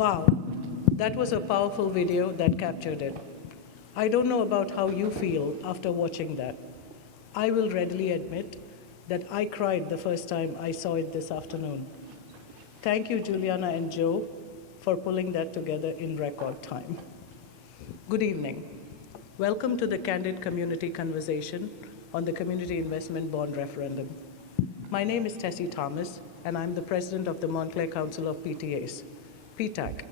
Wow, that was a powerful video that captured it. I don't know about how you feel after watching that. I will readily admit that I cried the first time I saw it this afternoon. Thank you, Juliana and Joe, for pulling that together in record time. Good evening. Welcome to the Candid community conversation on the Community Investment Bond Referendum. My name is Tessie Thomas, and I'm the president of the Montclair Council of PTAs, PTAC,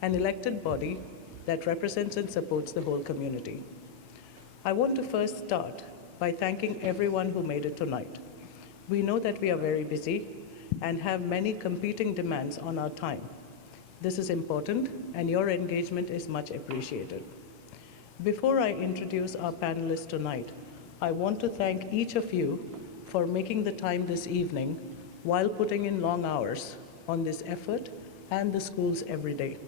an elected body that represents and supports the whole community. I want to first start by thanking everyone who made it tonight. We know that we are very busy and have many competing demands on our time. This is important, and your engagement is much appreciated. Before I introduce our panelists tonight, I want to thank each of you for making the time this evening while putting in long hours on this effort and the schools every day.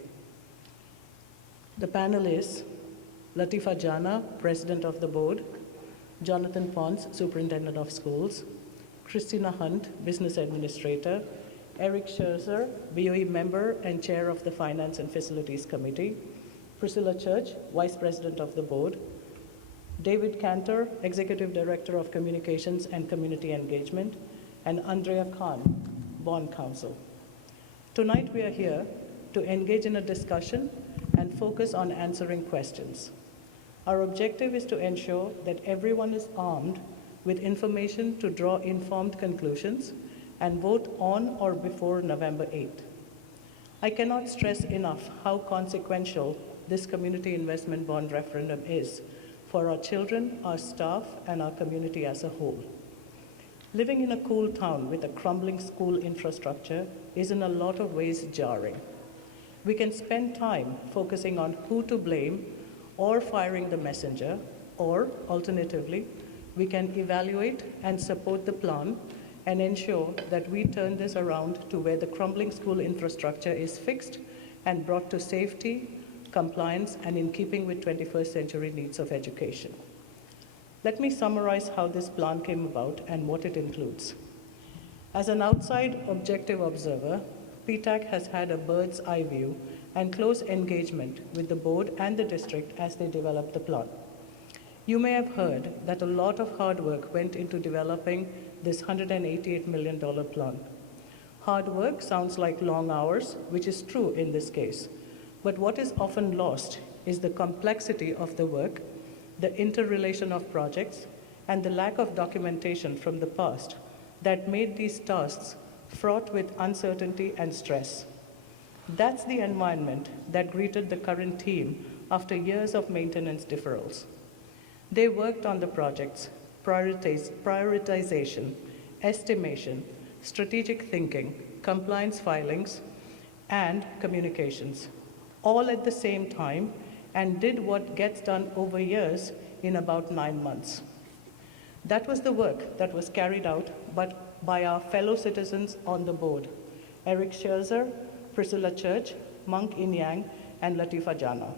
The panel is Latifa Jana, President of the Board, Jonathan Pons, Superintendent of Schools, Christina Hunt, Business Administrator, Eric Scherzer, BOE Member and Chair of the Finance and Facilities Committee, Priscilla Church, Vice President of the Board, David Cantor, Executive Director of Communications and Community Engagement, and Andrea Khan, Bond Counsel. Tonight we are here to engage in a discussion and focus on answering questions. Our objective is to ensure that everyone is armed with information to draw informed conclusions and vote on or before November 8th. I cannot stress enough how consequential this Community Investment Bond Referendum is for our children, our staff, and our community as a whole. Living in a cool town with a crumbling school infrastructure is in a lot of ways jarring. We can spend time focusing on who to blame or firing the messenger, or alternatively, we can evaluate and support the plan and ensure that we turn this around to where the crumbling school infrastructure is fixed and brought to safety, compliance, and in keeping with 21st century needs of education. Let me summarize how this plan came about and what it includes. As an outside objective observer, PTAC has had a bird's eye view and close engagement with the board and the district as they develop the plan. You may have heard that a lot of hard work went into developing this $188 million plan. Hard work sounds like long hours, which is true in this case. But what is often lost is the complexity of the work, the interrelation of projects, and the lack of documentation from the past that made these tasks fraught with uncertainty and stress. That's the environment that greeted the current team after years of maintenance deferrals. They worked on the projects, prioritization, estimation, strategic thinking, compliance filings, and communications, all at the same time, and did what gets done over years in about 9 months. That was the work that was carried out by our fellow citizens on the board, Eric Scherzer, Priscilla Church, Monk Inyang, and Latifa Jana.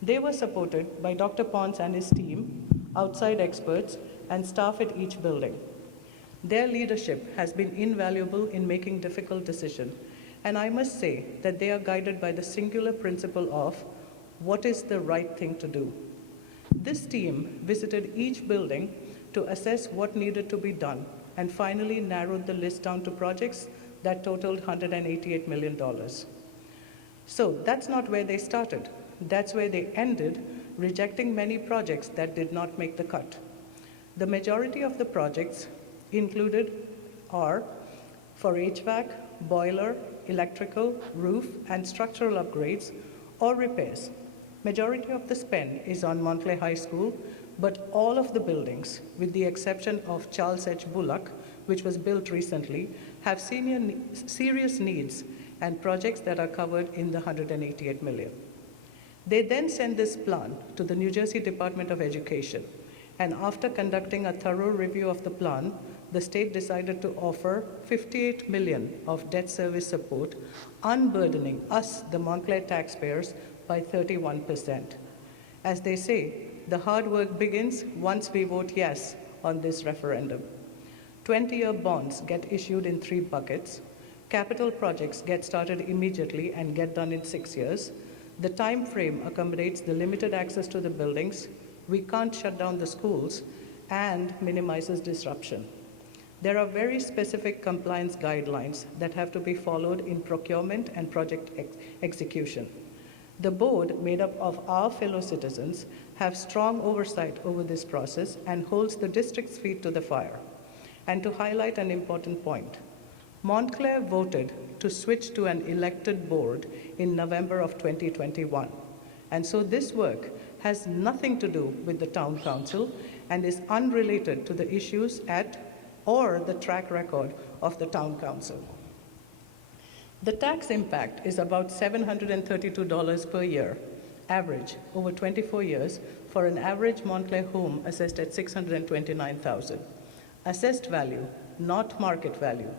They were supported by Dr. Pons and his team, outside experts, and staff at each building. Their leadership has been invaluable in making difficult decisions, and I must say that they are guided by the singular principle of what is the right thing to do. This team visited each building to assess what needed to be done and finally narrowed the list down to projects that totaled $188 million. So that's not where they started. That's where they ended, rejecting many projects that did not make the cut. The majority of the projects included are for HVAC, boiler, electrical, roof, and structural upgrades or repairs. Majority of the spend is on Montclair High School, but all of the buildings, with the exception of Charles H. Bullock, which was built recently, have serious needs and projects that are covered in the $188 million. They then sent this plan to the New Jersey Department of Education, and after conducting a thorough review of the plan, the state decided to offer $58 million of debt service support, unburdening us, the Montclair taxpayers, by 31%. As they say, the hard work begins once we vote yes on this referendum. 20-year bonds get issued in 3 buckets. Capital projects get started immediately and get done in 6 years. The time frame accommodates the limited access to the buildings. We can't shut down the schools and minimizes disruption. There are very specific compliance guidelines that have to be followed in procurement and project execution. The board, made up of our fellow citizens, have strong oversight over this process and holds the district's feet to the fire. And to highlight an important point, Montclair voted to switch to an elected board in November of 2021. And so this work has nothing to do with the town council and is unrelated to the issues at or the track record of the town council. The tax impact is about $732 per year, average, over 24 years, for an average Montclair home assessed at $629,000. Assessed value, not market value.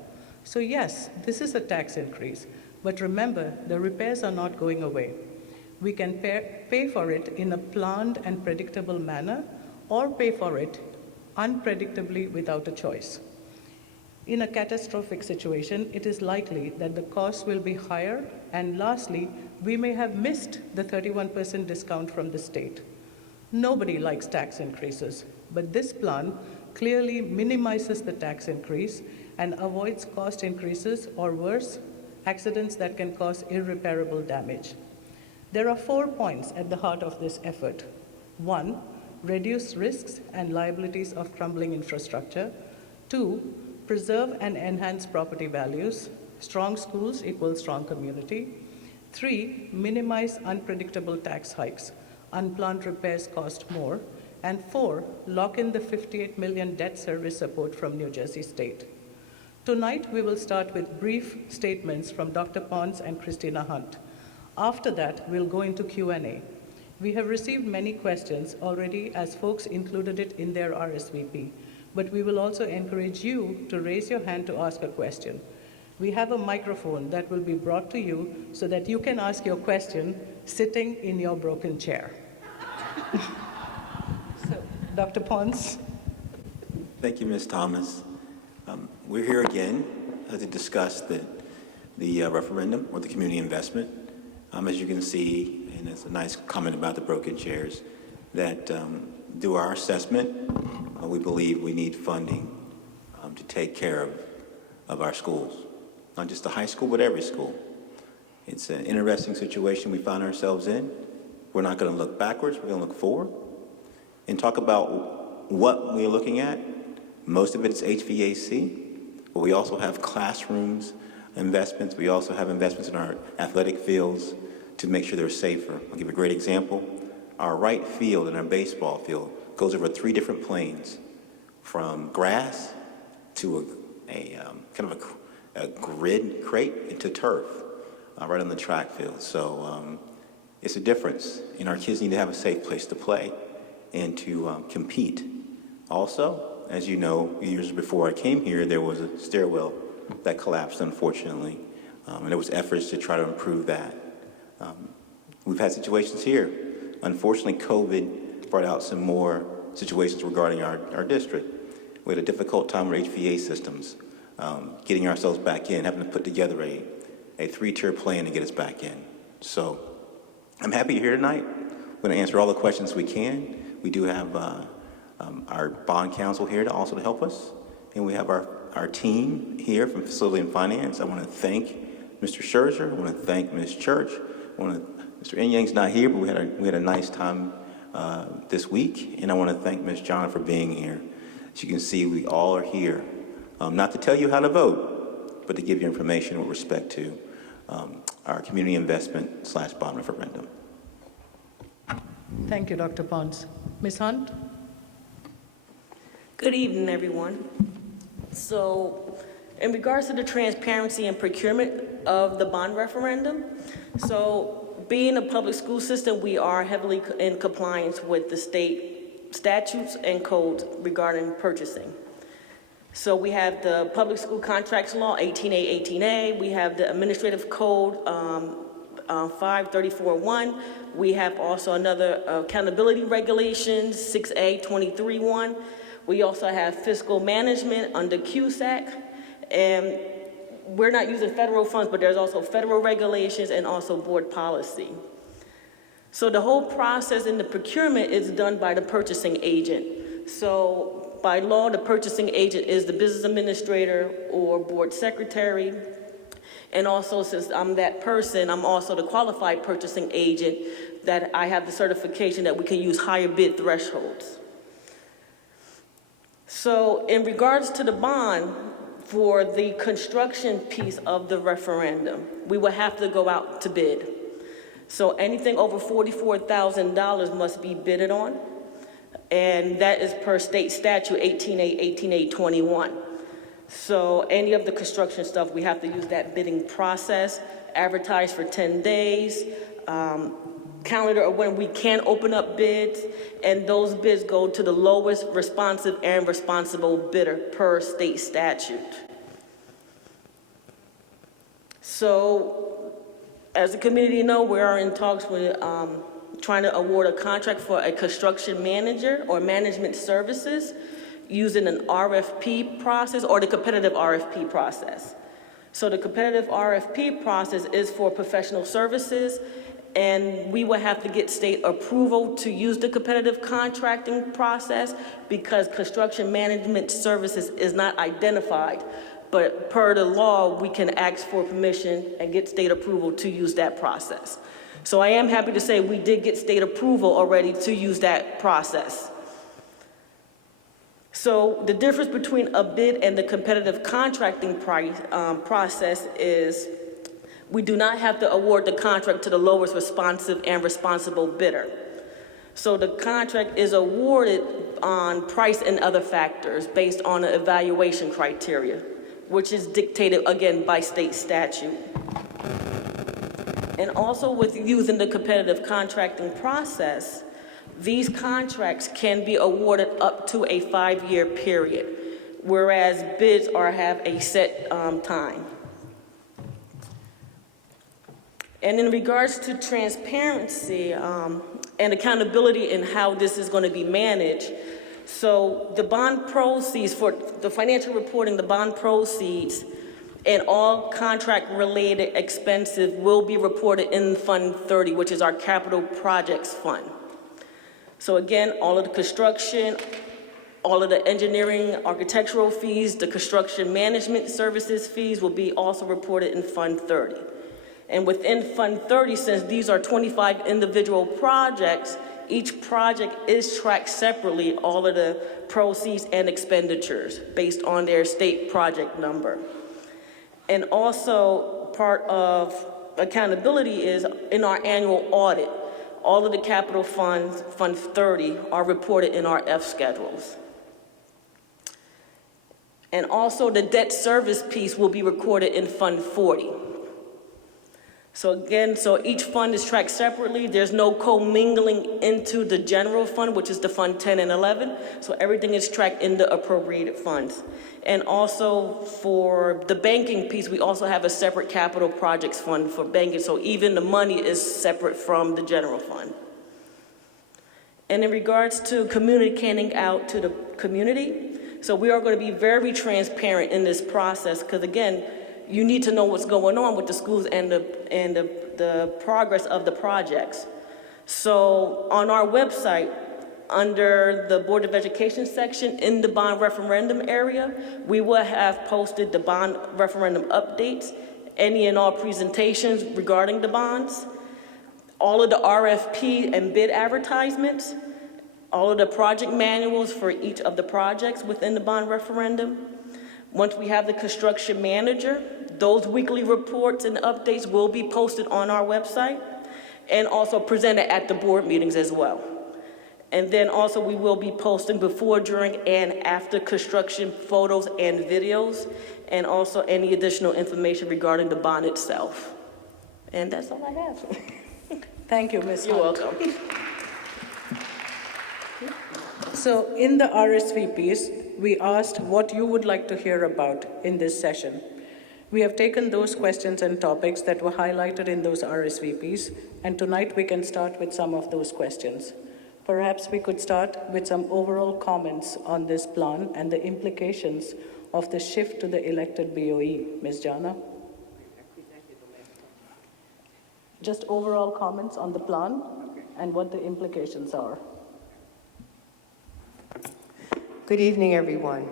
So yes, this is a tax increase, but remember, the repairs are not going away. We can pay for it in a planned and predictable manner, or pay for it unpredictably without a choice. In a catastrophic situation, it is likely that the cost will be higher, and lastly, we may have missed the 31% discount from the state. Nobody likes tax increases, but this plan clearly minimizes the tax increase and avoids cost increases, or worse, accidents that can cause irreparable damage. There are 4 points at the heart of this effort. 1, reduce risks and liabilities of crumbling infrastructure. 2, preserve and enhance property values. Strong schools equals strong community. 3, minimize unpredictable tax hikes. Unplanned repairs cost more. And 4, lock in the $58 million debt service support from New Jersey State. Tonight, we will start with brief statements from Dr. Pons and Christina Hunt. After that, we'll go into Q&A. We have received many questions already, as folks included it in their RSVP, but we will also encourage you to raise your hand to ask a question. We have a microphone that will be brought to you so that you can ask your question sitting in your broken chair. So, Dr. Pons. Thank you, Ms. Thomas. We're here again to discuss the referendum or the community investment. As you can see, and it's a nice comment about the broken chairs, that through our assessment, we believe we need funding to take care of our schools, not just the high school, but every school. It's an interesting situation we find ourselves in. We're not going to look backwards, we're going to look forward and talk about what we're looking at. Most of it is HVAC, but we also have classrooms investments. We also have investments in our athletic fields to make sure they're safer. I'll give a great example. Our right field and our baseball field goes over 3 different planes, from grass to a kind of a grid crate into turf right on the track field. So it's a difference, and our kids need to have a safe place to play and to compete. Also, as you know, years before I came here, there was a stairwell that collapsed, unfortunately, and there was efforts to try to improve that. We've had situations here. Unfortunately, COVID brought out some more situations regarding our district. We had a difficult time with HVAC systems, getting ourselves back in, having to put together a 3-tier plan to get us back in. So I'm happy you're here tonight. We're going to answer all the questions we can. We do have our bond counsel here to also help us, and we have our team here from Facility and Finance. I want to thank Mr. Scherzer. I want to thank Ms. Church. Mr. Inyang's not here, but we had a nice time this week, and I want to thank Ms. John for being here. As you can see, we all are here, not to tell you how to vote, but to give you information with respect to our community investment / bond referendum. Thank you, Dr. Pons. Ms. Hunt? Good evening, everyone. So, in regards to the transparency and procurement of the bond referendum, so being a public school system, we are heavily in compliance with the state statutes and codes regarding purchasing. So we have the Public School Contracts Law, 18A, 18A. We have the Administrative Code, 534.1. We have also another accountability regulations, 6A, 23.1. We also have fiscal management under CUSAC. And we're not using federal funds, but there's also federal regulations and also board policy. So the whole process in the procurement is done by the purchasing agent. So by law, the purchasing agent is the business administrator or board secretary. And also, since I'm that person, I'm also the qualified purchasing agent, that I have the certification that we can use higher bid thresholds. So in regards to the bond, for the construction piece of the referendum, we will have to go out to bid. So anything over $44,000 must be bidded on, and that is per state statute 18.821. So any of the construction stuff, we have to use that bidding process, advertise for 10 days, calendar of when we can open up bids, and those bids go to the lowest responsive and responsible bidder per state statute. So as a community, you know, we are in talks with trying to award a contract for a construction manager or management services using an RFP process or the competitive RFP process. So the competitive RFP process is for professional services, and we will have to get state approval to use the competitive contracting process because construction management services is not identified. But per the law, we can ask for permission and get state approval to use that process. So I am happy to say we did get state approval already to use that process. So the difference between a bid and the competitive contracting process is we do not have to award the contract to the lowest responsive and responsible bidder. So the contract is awarded on price and other factors based on an evaluation criteria, which is dictated, again, by state statute. And also with using the competitive contracting process, these contracts can be awarded up to a 5-year period, whereas bids have a set time. And in regards to transparency and accountability in how this is going to be managed, so the bond proceeds for the financial reporting, the bond proceeds and all contract-related expenses will be reported in Fund 30, which is our capital projects fund. So again, all of the construction, all of the engineering, architectural fees, the construction management services fees will be also reported in Fund 30. And within Fund 30, since these are 25 individual projects, each project is tracked separately, all of the proceeds and expenditures based on their state project number. And also part of accountability is in our annual audit, all of the capital funds, Fund 30, are reported in our F schedules. And also the debt service piece will be recorded in Fund 40. So again, so each fund is tracked separately. There's no commingling into the general fund, which is the Fund 10 and 11. So everything is tracked in the appropriated funds. And also for the banking piece, we also have a separate capital projects fund for banking. So even the money is separate from the general fund. And in regards to communicating out to the community, so we are going to be very transparent in this process because again, you need to know what's going on with the schools and the progress of the projects. So on our website, under the Board of Education section in the bond referendum area, we will have posted the bond referendum updates, any and all presentations regarding the bonds, all of the RFP and bid advertisements, all of the project manuals for each of the projects within the bond referendum. Once we have the construction manager, those weekly reports and updates will be posted on our website and also presented at the board meetings as well. And then also we will be posting before, during, and after construction photos and videos, and also any additional information regarding the bond itself. And that's all I have. Thank you, Ms. You're Hunt. welcome. So in the RSVPs, we asked what you would like to hear about in this session. We have taken those questions and topics that were highlighted in those RSVPs, and tonight we can start with some of those questions. Perhaps we could start with some overall comments on this plan and the implications of the shift to the elected BOE? Ms. Jana? Just overall comments on the plan and what the implications are. Good evening, everyone.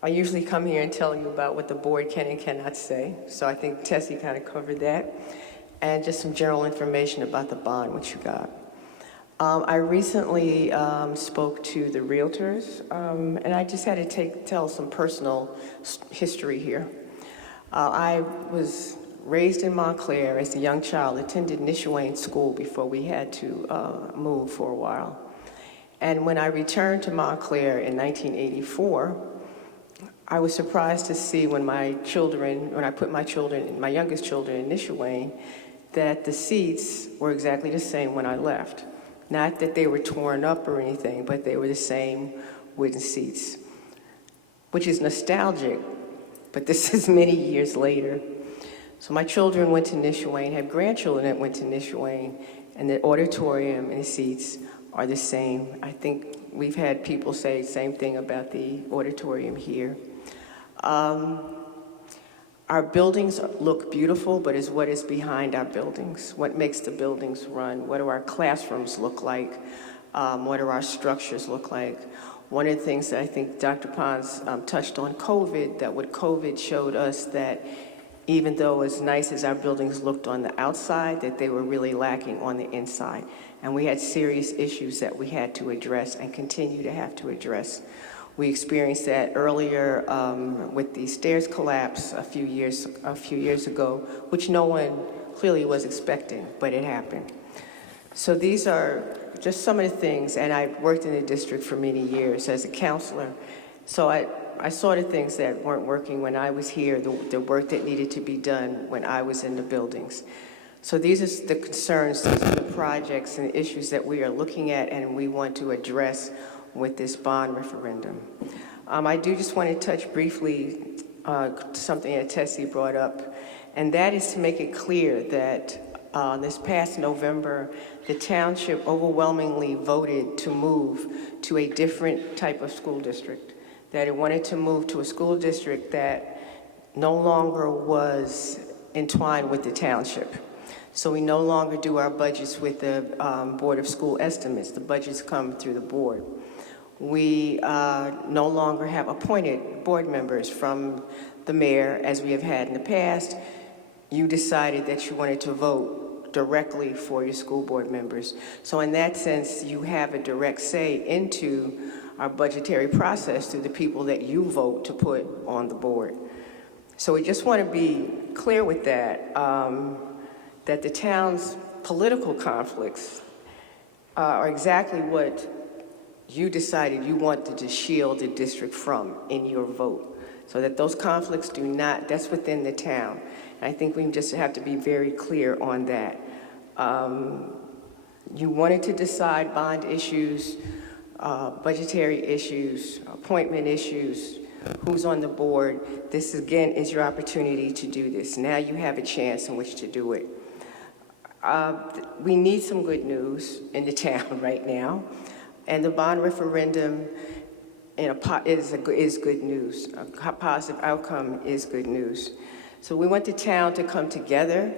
I usually come here and tell you about what the board can and cannot say, so I think Tessie kind of covered that, and just some general information about the bond, which you got. I recently spoke to the Realtors, and I just had to tell some personal history here. I was raised in Montclair as a young child, attended Nishawane School before we had to move for a while. And when I returned to Montclair in 1984, I was surprised to see when I put my youngest children in Nishawane, that the seats were exactly the same when I left. Not that they were torn up or anything, but they were the same wooden seats, which is nostalgic, but this is many years later. So my children went to Nishawane, have grandchildren that went to Nishawane, and the auditorium and the seats are the same. I think we've had people say the same thing about the auditorium here. Our buildings look beautiful, but it's what is behind our buildings. What makes the buildings run? What do our classrooms look like? What do our structures look like? One of the things that I think Dr. Pons touched on COVID, that what COVID showed us that even though as nice as our buildings looked on the outside, that they were really lacking on the inside. And we had serious issues that we had to address and continue to have to address. We experienced that earlier with the stairs collapse a few years ago, which no one clearly was expecting, but it happened. So these are just some of the things, and I worked in the district for many years as a counselor. So I saw the things that weren't working when I was here, the work that needed to be done when I was in the buildings. So these are the concerns, these are the projects and issues that we are looking at and we want to address with this bond referendum. I do just want to touch briefly something that Tessie brought up, and that is to make it clear that this past November, the township overwhelmingly voted to move to a different type of school district, that it wanted to move to a school district that no longer was entwined with the township. So we no longer do our budgets with the Board of School Estimates. The budgets come through the board. We no longer have appointed board members from the mayor, as we have had in the past. You decided that you wanted to vote directly for your school board members. So in that sense, you have a direct say into our budgetary process through the people that you vote to put on the board. So we just want to be clear with that, that the town's political conflicts are exactly what you decided you wanted to shield the district from in your vote. So that those conflicts do not, that's within the town. And I think we just have to be very clear on that. You wanted to decide bond issues, budgetary issues, appointment issues, who's on the board. This, again, is your opportunity to do this. Now you have a chance in which to do it. We need some good news in the town right now. And the bond referendum is good news. A positive outcome is good news. So we want the town to come together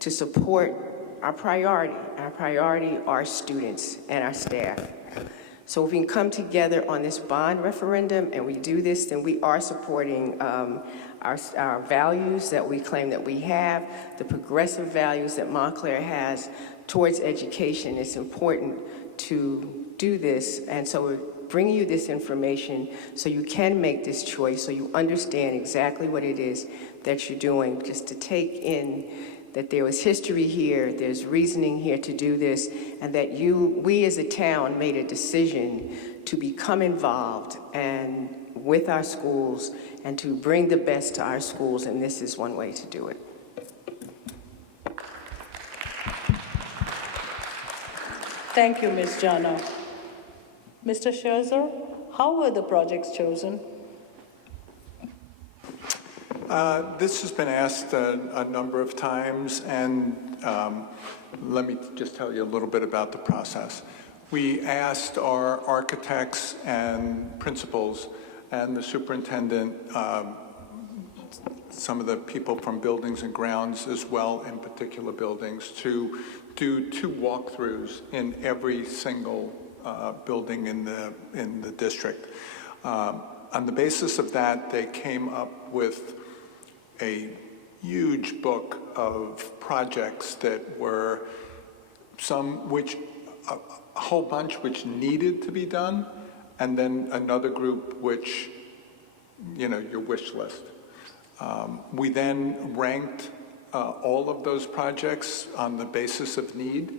to support our priority. Our priority are students and our staff. So if we can come together on this bond referendum and we do this, then we are supporting our values that we claim that we have, the progressive values that Montclair has towards education. It's important to do this, and so we're bringing you this information so you can make this choice, so you understand exactly what it is that you're doing, just to take in that there was history here, there's reasoning here to do this, and that we as a town made a decision to become involved and with our schools and to bring the best to our schools, and this is one way to do it. Thank you, Ms. Jana. Mr. Scherzer, how were the projects chosen? This has been asked a number of times, and let me just tell you a little bit about the process. We asked our architects and principals and the superintendent, some of the people from buildings and grounds as well, in particular buildings, to do 2 walkthroughs in every single building in the district. On the basis of that, they came up with a huge book of projects that were some which, a whole bunch which needed to be done, and then another group which, your wish list. We then ranked all of those projects on the basis of need,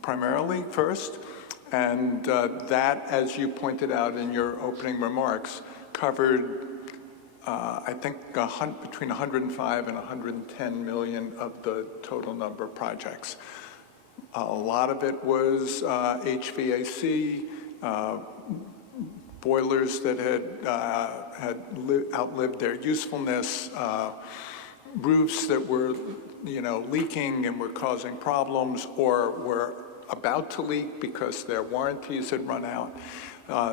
primarily first, and that, as you pointed out in your opening remarks, covered, I think, between 105 and 110 million of the total number of projects. A lot of it was HVAC, boilers that had outlived their usefulness, roofs that were, leaking and were causing problems, or were about to leak because their warranties had run out.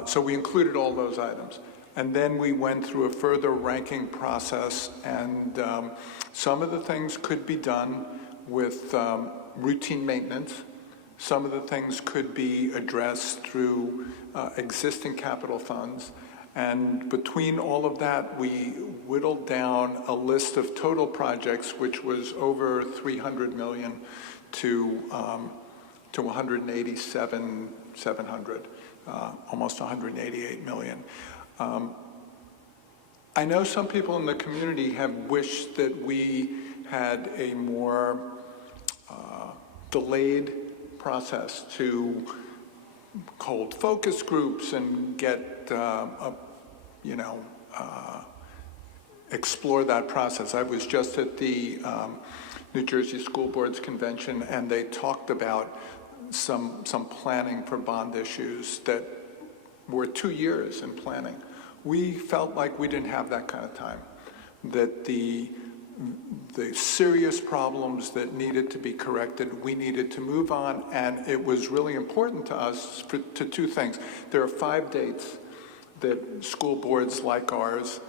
So we included all those items. And then we went through a further ranking process, and some of the things could be done with routine maintenance. Some of the things could be addressed through existing capital funds. And between all of that, we whittled down a list of total projects, which was over 300 million to 187,700, almost 188 million. I know some people in the community have wished that we had a more delayed process to hold focus groups and get, explore that process. I was just at the New Jersey School Boards Convention, and they talked about some planning for bond issues that were 2 years in planning. We felt like we didn't have that kind of time, that the serious problems that needed to be corrected, we needed to move on, and it was really important to us to 2 things. There are 5 dates that school boards like ours,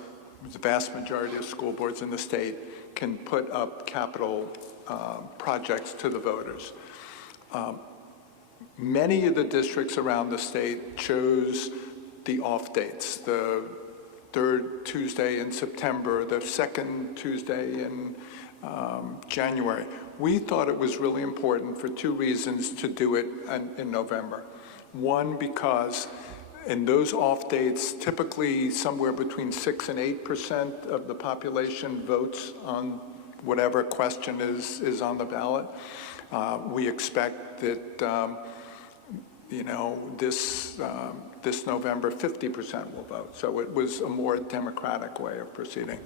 the vast majority of school boards in the state, can put up capital projects to the voters. Many of the districts around the state chose the off dates, the 3rd Tuesday in September, the 2nd Tuesday in January. We thought it was really important for 2 reasons to do it in November. One, because in those off dates, typically somewhere between 6 and 8% of the population votes on whatever question is on the ballot. We expect that, this November, 50% will vote. So it was a more democratic way of proceeding.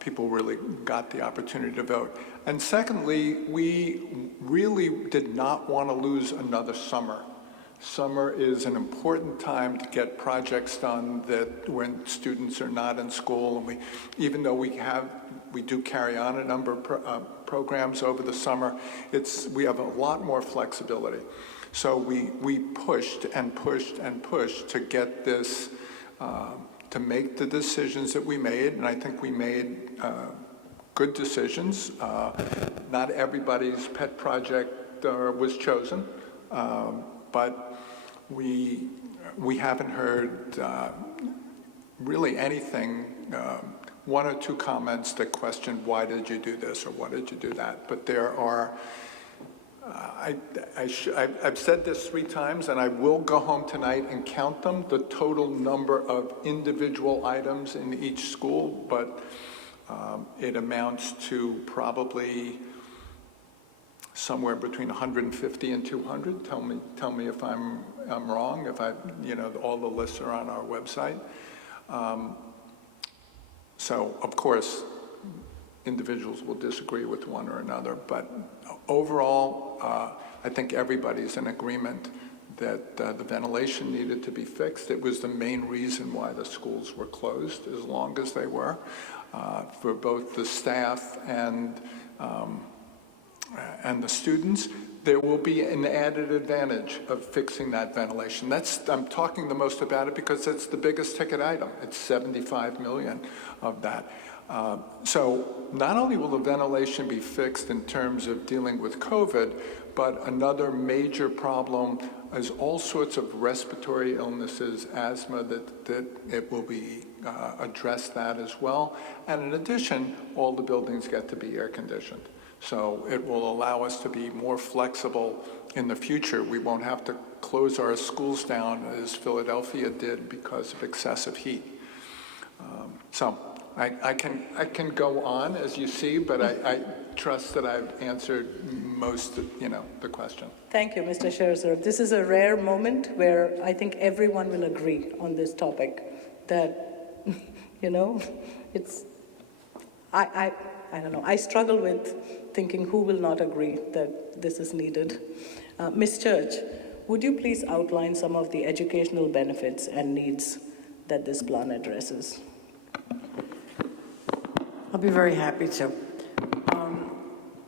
People really got the opportunity to vote. And secondly, we really did not want to lose another summer. Summer is an important time to get projects done that when students are not in school, and even though we do carry on a number of programs over the summer, we have a lot more flexibility. So we pushed and pushed and pushed to get this, to make the decisions that we made, and I think we made good decisions. Not everybody's pet project was chosen, but we haven't heard really anything, 1 or 2 comments that question, why did you do this or why did you do that? But there are, I've said this 3 times, and I will go home tonight and count them, the total number of individual items in each school, but it amounts to probably somewhere between 150 and 200. Tell me if I'm wrong. If all the lists are on our website. So of course, individuals will disagree with one or another, but overall, I think everybody's in agreement that the ventilation needed to be fixed. It was the main reason why the schools were closed as long as they were, for both the staff and the students. there will be an added advantage of fixing that ventilation. I'm talking the most about it because it's the biggest ticket item. It's 75 million of that. So not only will the ventilation be fixed in terms of dealing with COVID, but another major problem is all sorts of respiratory illnesses, asthma, that it will be address that as well. And in addition, all the buildings get to be air conditioned. So it will allow us to be more flexible in the future. We won't have to close our schools down as Philadelphia did because of excessive heat. So I can go on, as you see, but I trust that I've answered most of, the question. Thank you, Mr. Scherzer. This is a rare moment where I think everyone will agree on this topic that, it's, I don't know, I struggle with thinking who will not agree that this is needed. Ms. Church, would you please outline some of the educational benefits and needs that this plan addresses? I'll be very happy to.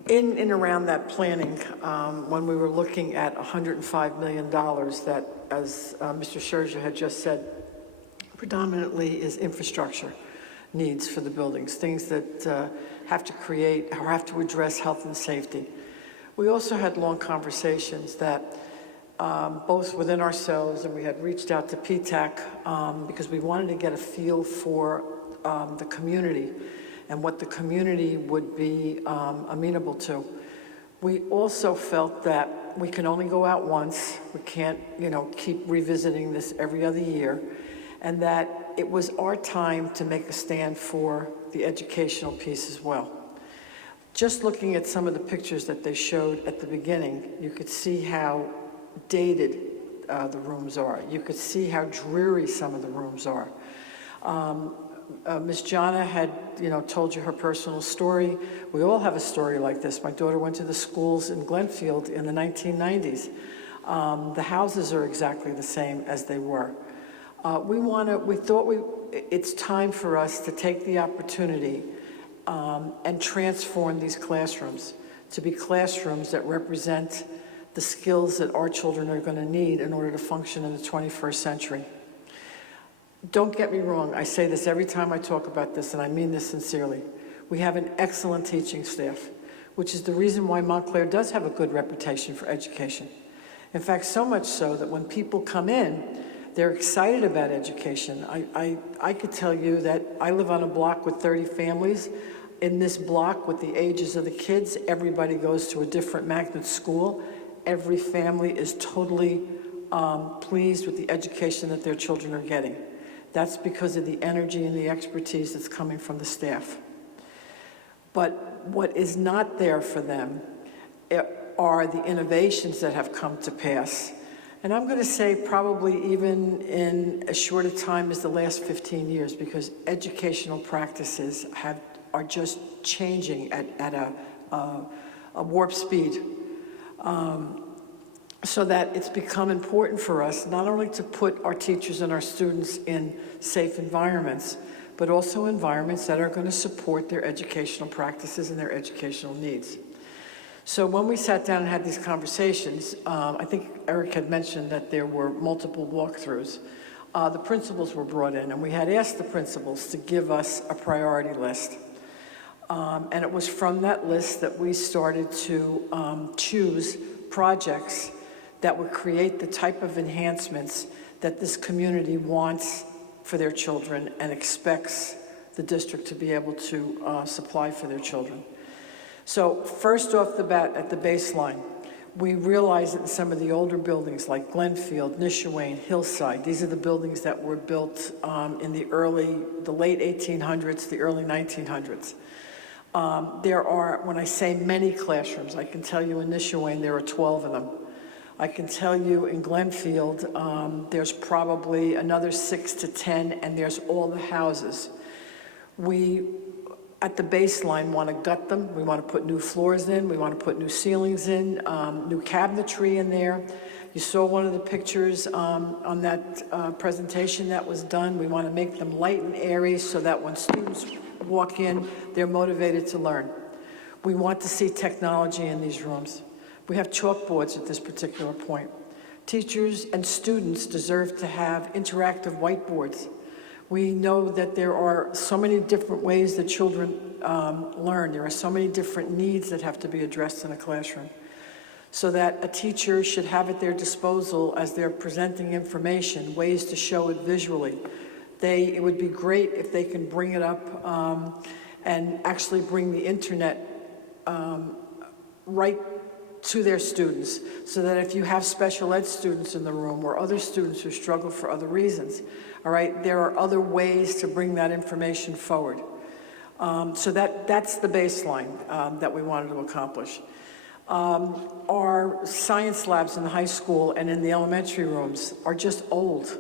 In and around that planning, when we were looking at $105 million that, as Mr. Scherzer had just said, predominantly is infrastructure needs for the buildings, things that have to create or have to address health and safety. We also had long conversations that both within ourselves, and we had reached out to PTAC because we wanted to get a feel for the community and what the community would be amenable to. We also felt that we can only go out once. We can't, keep revisiting this every other year, and that it was our time to make a stand for the educational piece as well. Just looking at some of the pictures that they showed at the beginning, you could see how dated the rooms are. You could see how dreary some of the rooms are. Ms. Jana had, told you her personal story. We all have a story like this. My daughter went to the schools in Glenfield in the 1990s. The houses are exactly the same as they were. It's time for us to take the opportunity and transform these classrooms to be classrooms that represent the skills that our children are going to need in order to function in the 21st century. Don't get me wrong, I say this every time I talk about this, and I mean this sincerely. We have an excellent teaching staff, which is the reason why Montclair does have a good reputation for education. In fact, so much so that when people come in, they're excited about education. I could tell you that I live on a block with 30 families. In this block, with the ages of the kids, everybody goes to a different magnet school. Every family is totally pleased with the education that their children are getting. That's because of the energy and the expertise that's coming from the staff. But what is not there for them are the innovations that have come to pass. And I'm going to say probably even in as short a time as the last 15 years, because educational practices are just changing at a warp speed. So that it's become important for us not only to put our teachers and our students in safe environments, but also environments that are going to support their educational practices and their educational needs. So when we sat down and had these conversations, I think Eric had mentioned that there were multiple walkthroughs. The principals were brought in, and we had asked the principals to give us a priority list. And it was from that list that we started to choose projects that would create the type of enhancements that this community wants for their children and expects the district to be able to supply for their children. So first off the bat, at the baseline, we realize that in some of the older buildings like Glenfield, Nishawane, Hillside, these are the buildings that were built in the late 1800s, the early 1900s. There are, when I say many classrooms, I can tell you in Nishawane there are 12 of them. I can tell you in Glenfield there's probably another 6 to 10, and there's all the houses. We, at the baseline, want to gut them. We want to put new floors in. We want to put new ceilings in, new cabinetry in there. You saw one of the pictures on that presentation that was done. We want to make them light and airy so that when students walk in, they're motivated to learn. We want to see technology in these rooms. We have chalkboards at this particular point. Teachers and students deserve to have interactive whiteboards. We know that there are so many different ways that children learn. There are so many different needs that have to be addressed in a classroom. So that a teacher should have at their disposal, as they're presenting information, ways to show it visually. It would be great if they can bring it up and actually bring the internet right to their students, so that if you have special ed students in the room or other students who struggle for other reasons, all right, there are other ways to bring that information forward. So that's the baseline that we wanted to accomplish. Our science labs in the high school and in the elementary rooms are just old,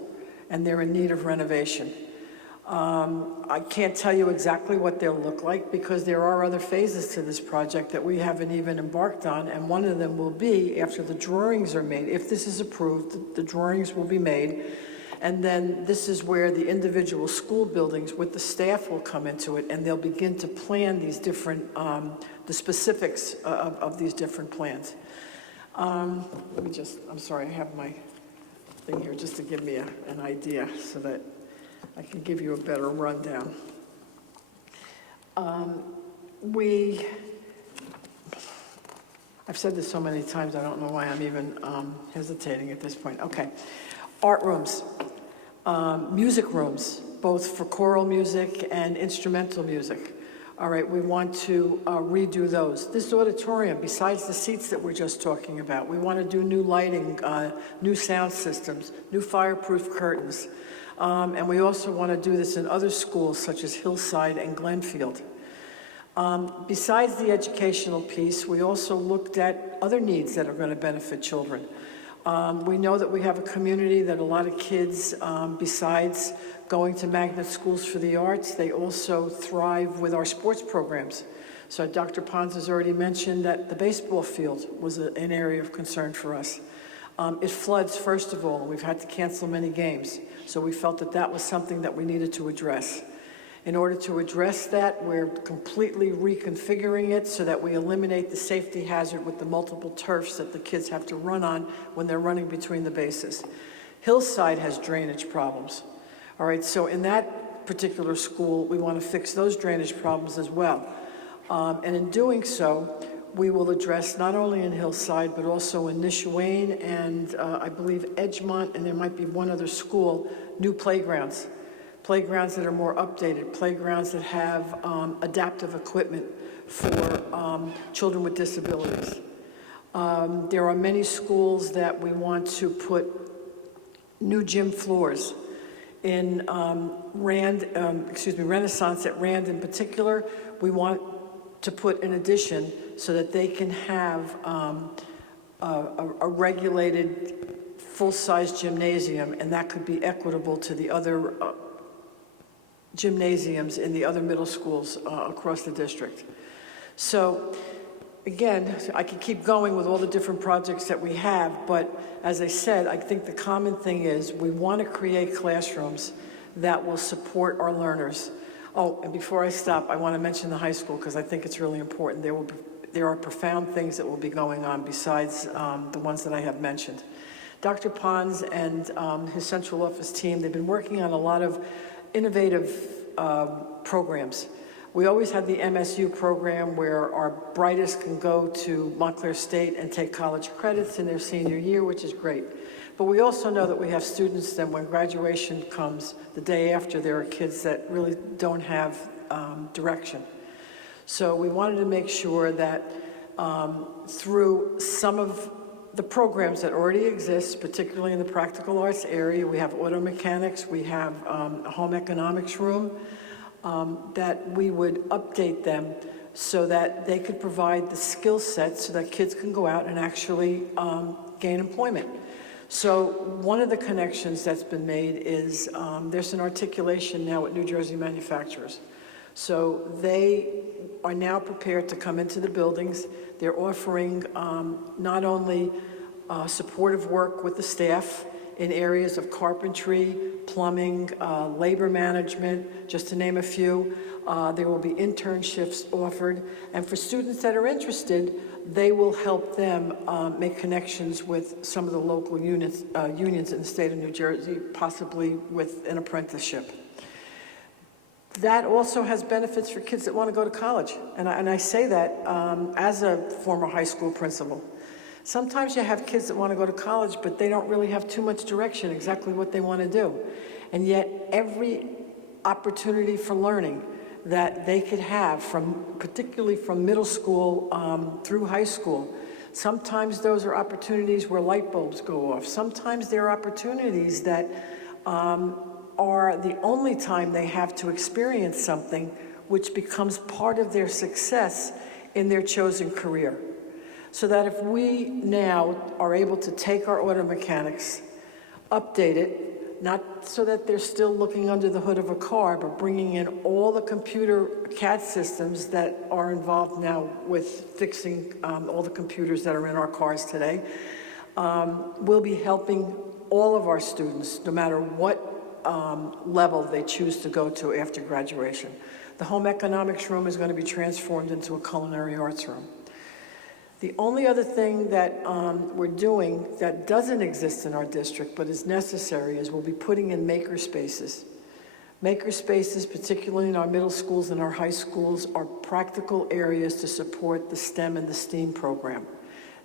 and they're in need of renovation. I can't tell you exactly what they'll look like, because there are other phases to this project that we haven't even embarked on, and one of them will be after the drawings are made. If this is approved, the drawings will be made, and then this is where the individual school buildings with the staff will come into it, and they'll begin to plan these different, the specifics of these different plans. Let me just, I'm sorry, I have my thing here just to give me an idea so that I can give you a better rundown. I've said this so many times, I don't know why I'm even hesitating at this point. Okay, art rooms, music rooms, both for choral music and instrumental music. All right, we want to redo those. This auditorium, besides the seats that we're just talking about, we want to do new lighting, new sound systems, new fireproof curtains. And we also want to do this in other schools such as Hillside and Glenfield. Besides the educational piece, we also looked at other needs that are going to benefit children. We know that we have a community that a lot of kids, besides going to magnet schools for the arts, they also thrive with our sports programs. So Dr. Pons has already mentioned that the baseball field was an area of concern for us. It floods, first of all, and we've had to cancel many games. So we felt that that was something that we needed to address. In order to address that, we're completely reconfiguring it so that we eliminate the safety hazard with the multiple turfs that the kids have to run on when they're running between the bases. Hillside has drainage problems. All right, so in that particular school, we want to fix those drainage problems as well. And in doing so, we will address not only in Hillside, but also in Nishawane and I believe Edgemont, and there might be one other school, new playgrounds. Playgrounds that are more updated, playgrounds that have adaptive equipment for children with disabilities. There are many schools that we want to put new gym floors in Renaissance at Rand in particular. We want to put an addition so that they can have a regulated full-size gymnasium, and that could be equitable to the other gymnasiums in the other middle schools across the district. So again, I could keep going with all the different projects that we have, but as I said, I think the common thing is we want to create classrooms that will support our learners. Oh, and before I stop, I want to mention the high school because I think it's really important. There are profound things that will be going on besides the ones that I have mentioned. Dr. Pons and his central office team, they've been working on a lot of innovative programs. We always had the MSU program where our brightest can go to Montclair State and take college credits in their senior year, which is great. But we also know that we have students that when graduation comes, the day after, there are kids that really don't have direction. So we wanted to make sure that through some of the programs that already exist, particularly in the practical arts area, we have auto mechanics, we have a home economics room, that we would update them so that they could provide the skill sets so that kids can go out and actually gain employment. So one of the connections that's been made is there's an articulation now at New Jersey manufacturers. So they are now prepared to come into the buildings. They're offering not only supportive work with the staff in areas of carpentry, plumbing, labor management, just to name a few. There will be internships offered, and for students that are interested, they will help them make connections with some of the local unions in the state of New Jersey, possibly with an apprenticeship. That also has benefits for kids that want to go to college, and I say that as a former high school principal. Sometimes you have kids that want to go to college, but they don't really have too much direction exactly what they want to do. And yet every opportunity for learning that they could have, particularly from middle school through high school, sometimes those are opportunities where light bulbs go off. Sometimes there are opportunities that are the only time they have to experience something which becomes part of their success in their chosen career. So that if we now are able to take our auto mechanics, update it, not so that they're still looking under the hood of a car, but bringing in all the computer CAD systems that are involved now with fixing all the computers that are in our cars today, we'll be helping all of our students, no matter what level they choose to go to after graduation. The home economics room is going to be transformed into a culinary arts room. The only other thing that we're doing that doesn't exist in our district but is necessary is we'll be putting in maker spaces. Maker spaces, particularly in our middle schools and our high schools, are practical areas to support the STEM and the STEAM program.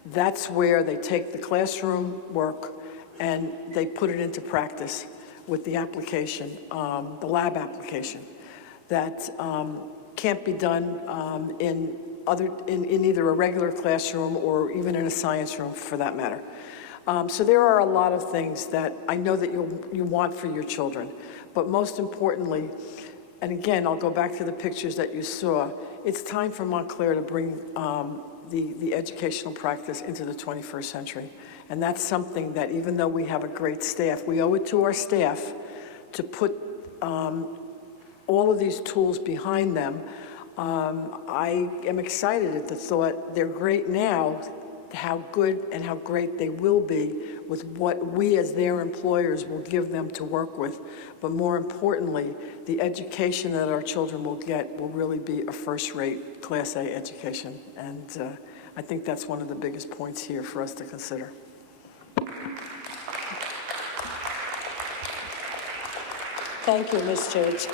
That's where they take the classroom work and they put it into practice with the application, the lab application, that can't be done in either a regular classroom or even in a science room for that matter. So there are a lot of things that I know that you want for your children, but most importantly, and again, I'll go back to the pictures that you saw, it's time for Montclair to bring the educational practice into the 21st century. And that's something that even though we have a great staff, we owe it to our staff to put all of these tools behind them. I am excited at the thought they're great now, how good and how great they will be with what we as their employers will give them to work with. But more importantly, the education that our children will get will really be a first-rate Class A education. And I think that's one of the biggest points here for us to consider. Thank you, Ms. Church.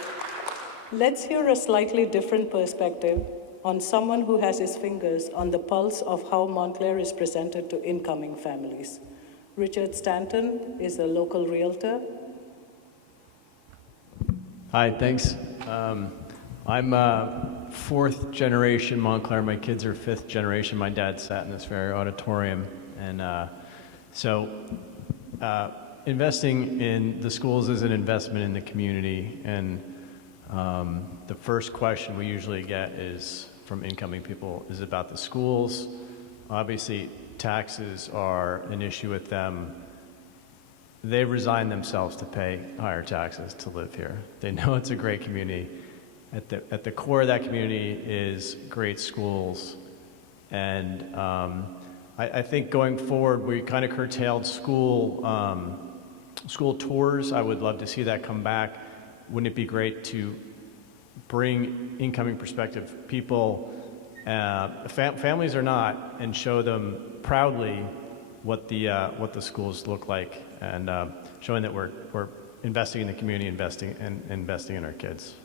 Let's hear a slightly different perspective on someone who has his fingers on the pulse of how Montclair is presented to incoming families. Richard Stanton is a local realtor. Hi, thanks. I'm fourth generation Montclair. My kids are fifth generation. My dad sat in this very auditorium. And so investing in the schools is an investment in the community. And the first question we usually get is from incoming people is about the schools. Obviously, taxes are an issue with them. They resign themselves to pay higher taxes to live here. They know it's a great community. At the core of that community is great schools. And I think going forward, we kind of curtailed school tours. I would love to see that come back. Wouldn't it be great to bring incoming prospective people, families or not, and show them proudly what the schools look like, and showing that we're investing in the community, investing in our kids.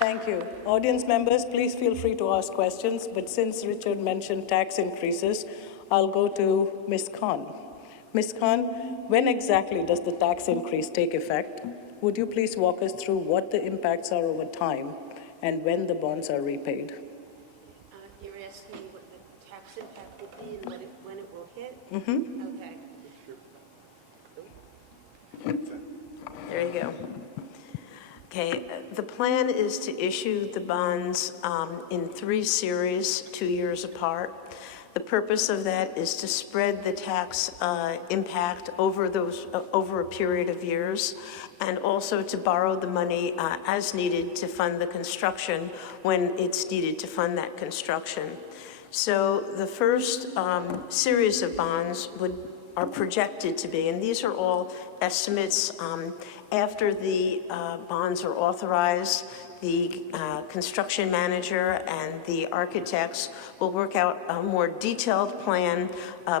Thank you. Audience members, please feel free to ask questions, but since Richard mentioned tax increases, I'll go to Ms. Khan. Ms. Khan, when exactly does the tax increase take effect? Would you please walk us through what the impacts are over time and when the bonds are repaid? You're asking what the tax impact will be and when it will hit? Mm-hmm. Okay. There you go. Okay, the plan is to issue the bonds in 3 series, 2 years apart. The purpose of that is to spread the tax impact over a period of years, and also to borrow the money as needed to fund the construction when it's needed to fund that construction. So the first series of bonds are projected to be, and these are all estimates, after the bonds are authorized, the construction manager and the architects will work out a more detailed plan,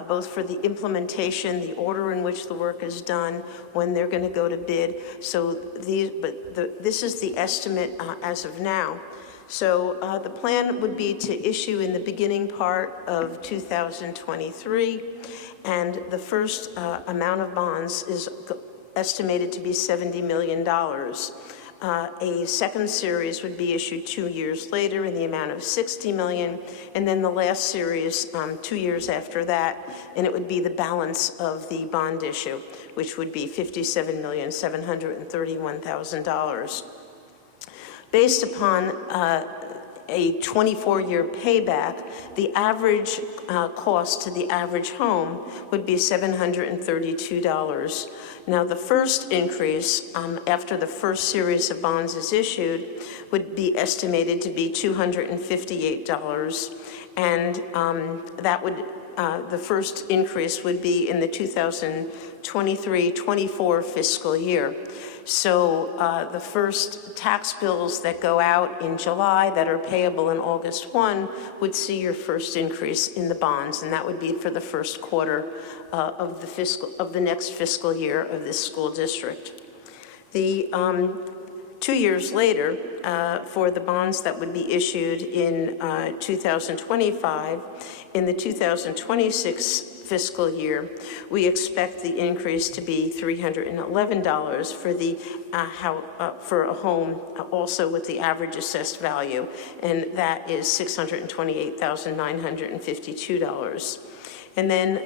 both for the implementation, the order in which the work is done, when they're going to go to bid. So this is the estimate as of now. So the plan would be to issue in the beginning part of 2023, and the first amount of bonds is estimated to be $70 million. A second series would be issued 2 years later in the amount of $60 million, and then the last series 2 years after that, and it would be the balance of the bond issue, which would be $57,731,000. Based upon a 24-year payback, the average cost to the average home would be $732. Now, the first increase after the first series of bonds is issued would be estimated to be $258, and that would the first increase would be in the 2023-24 fiscal year. So the first tax bills that go out in July that are payable in August 1 would see your first increase in the bonds, and that would be for the first quarter of the next fiscal year of this school district. The 2 years later, for the bonds that would be issued in 2025, in the 2026 fiscal year, we expect the increase to be $311 for a home, also with the average assessed value, and that is $628,952. And then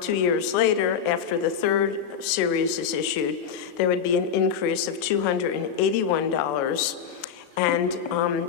2 years later, after the third series is issued, there would be an increase of $281. And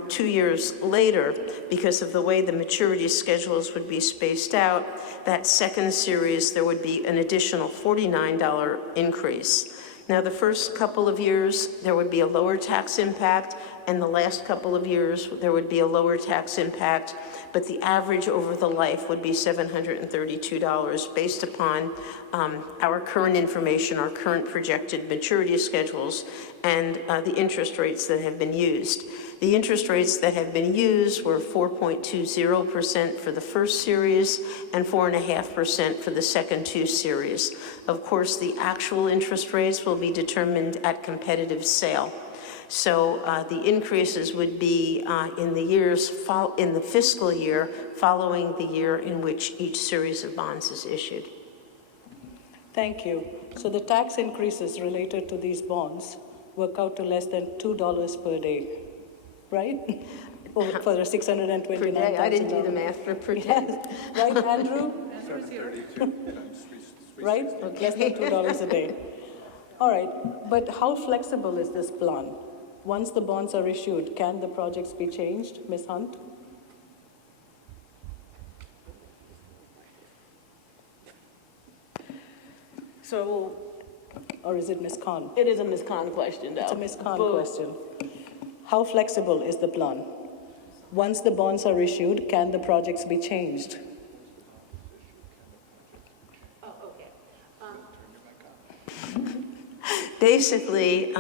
2 years later, because of the way the maturity schedules would be spaced out, that second series, there would be an additional $49 increase. Now, the first couple of years, there would be a lower tax impact, and the last couple of years, there would be a lower tax impact, but the average over the life would be $732 based upon our current information, our current projected maturity schedules, and the interest rates that have been used. The interest rates that have been used were 4.20% for the first series and 4.5% for the second two series. Of course, the actual interest rates will be determined at competitive sale. So the increases would be in the fiscal year following the year in which each series of bonds is issued. Thank you. So the tax increases related to these bonds work out to less than $2 per day, right? For a $629,000. Per day, I didn't do the math for per day. Yes. Right, Andrew? Right? Less than $2 a day. All right, but how flexible is this plan? Once the bonds are issued, can the projects be changed, Ms. Hunt? So, Or is it Ms. Khan? it is a Ms. Khan question, though. It's a Ms. Khan But- question. How flexible is the plan? Once the bonds are issued, can the projects be changed? Basically,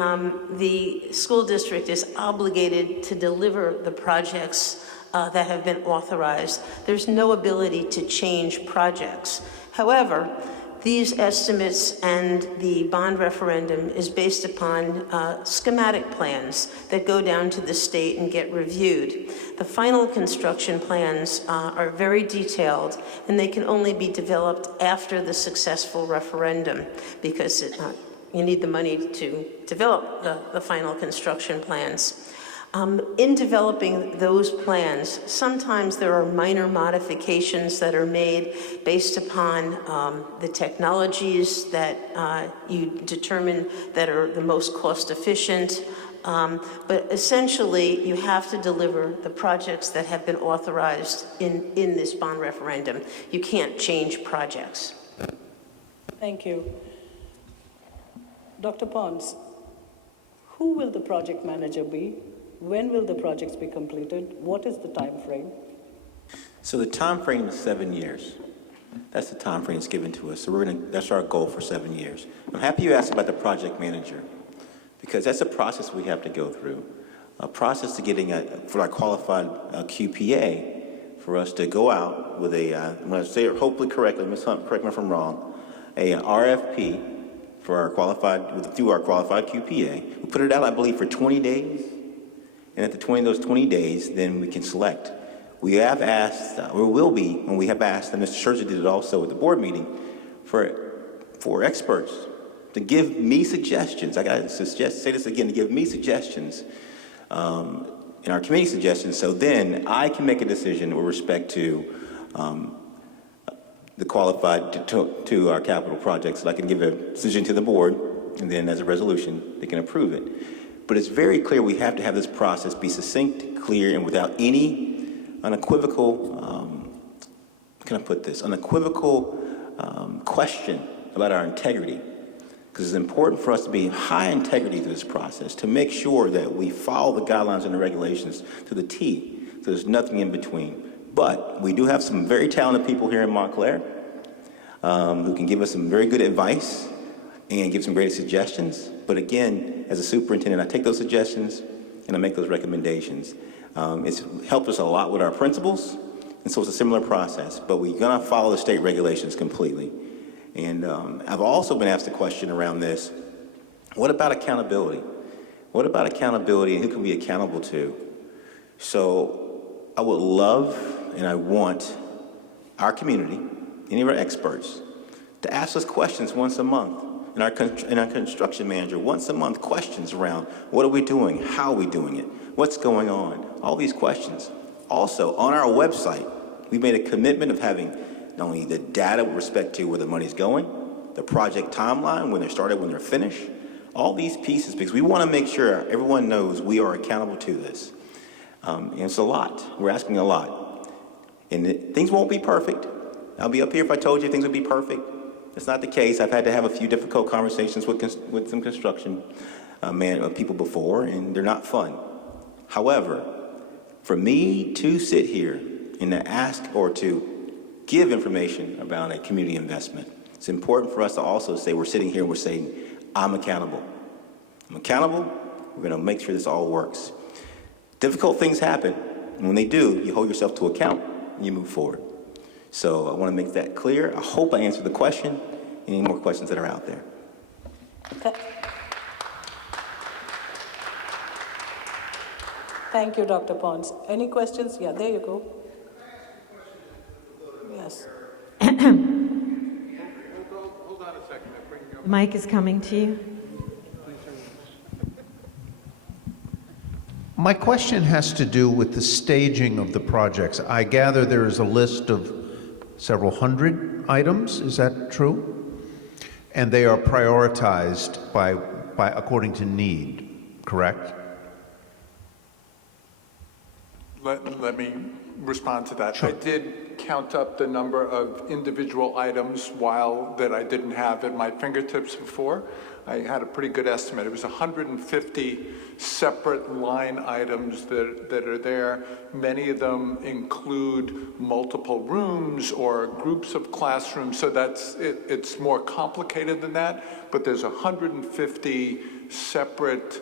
the school district is obligated to deliver the projects that have been authorized. There's no ability to change projects. However, these estimates and the bond referendum is based upon schematic plans that go down to the state and get reviewed. The final construction plans are very detailed, and they can only be developed after the successful referendum because you need the money to develop the final construction plans. In developing those plans, sometimes there are minor modifications that are made based upon the technologies that you determine that are the most cost efficient. But essentially, you have to deliver the projects that have been authorized in this bond referendum. You can't change projects. Thank you. Dr. Pons, who will the project manager be? When will the projects be completed? What is the time frame? So the time frame is 7 years. That's the time frame that's given to us. So that's our goal for 7 years. I'm happy you asked about the project manager, because that's a process we have to go through. A process to getting for our qualified QPA, for us to go out with I'm going to say it hopefully correctly, Ms. Hunt, correct me if I'm wrong, an RFP for our through our qualified QPA. We put it out, I believe, for 20 days. And at those 20 days, then we can select. We have asked, or will be, when we have asked, and Mr. Scherzer did it also at the board meeting, for experts to give me suggestions. I got to say this again, to give me suggestions in our committee suggestions, so then I can make a decision with respect to the qualified to our capital projects. So I can give a decision to the board, and then as a resolution, they can approve it. But it's very clear we have to have this process be succinct, clear, and without any unequivocal, question about our integrity. Because it's important for us to be high integrity through this process, to make sure that we follow the guidelines and the regulations to the T, so there's nothing in between. But we do have some very talented people here in Montclair who can give us some very good advice and give some great suggestions. But again, as a superintendent, I take those suggestions and I make those recommendations. It's helped us a lot with our principals, and so it's a similar process, but we're gonna follow the state regulations completely. And I've also been asked a question around this. What about accountability? What about accountability and who can we be accountable to? So I would love and I want our community, any of our experts, to ask us questions once a month. And our construction manager, once a month, questions around what are we doing? How are we doing it? What's going on? All these questions. Also, on our website, we made a commitment of having not only the data with respect to where the money's going, the project timeline, when they're started, when they're finished, all these pieces, because we want to make sure everyone knows we are accountable to this. And it's a lot. We're asking a lot. And things won't be perfect. I'll be up here if I told you things would be perfect. It's not the case. I've had to have a few difficult conversations with some construction people before, and they're not fun. However, for me to sit here and to ask or to give information about a community investment, it's important for us to also say we're sitting here and we're saying, I'm accountable. I'm accountable. We're going to make sure this all works. Difficult things happen, and when they do, you hold yourself to account and you move forward. So I want to make that clear. I hope I answered the question. Any more questions that are out there? Okay. Thank you, Dr. Pons. Any questions? Yeah, there you go. Yes. Hold on a second. Mike is coming to you. My question has to do with the staging of the projects. I gather there is a list of several hundred items, is that true? And they are prioritized by according to need, correct? Let me respond to that. Sure. I did count up the number of individual items that I didn't have at my fingertips before. I had a pretty good estimate. It was 150 separate line items that are there. Many of them include multiple rooms or groups of classrooms, so it's more complicated than that, but there's 150 separate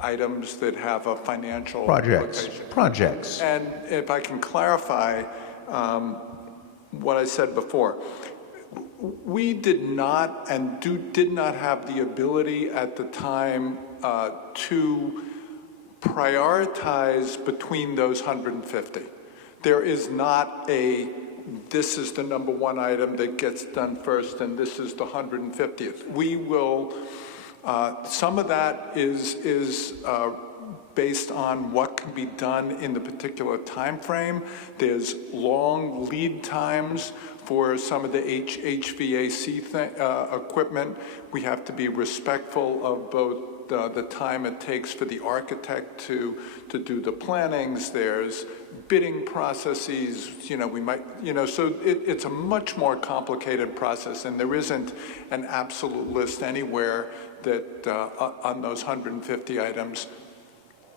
items that have a financial implication. Projects. And if I can clarify what I said before, we did not and did not have the ability at the time to prioritize between those 150. There is not this is the number one item that gets done first and this is the 150th. We will, some of that is based on what can be done in the particular time frame. There's long lead times for some of the HVAC equipment. We have to be respectful of both the time it takes for the architect to do the plannings. There's bidding processes, so it's a much more complicated process, and there isn't an absolute list anywhere that on those 150 items.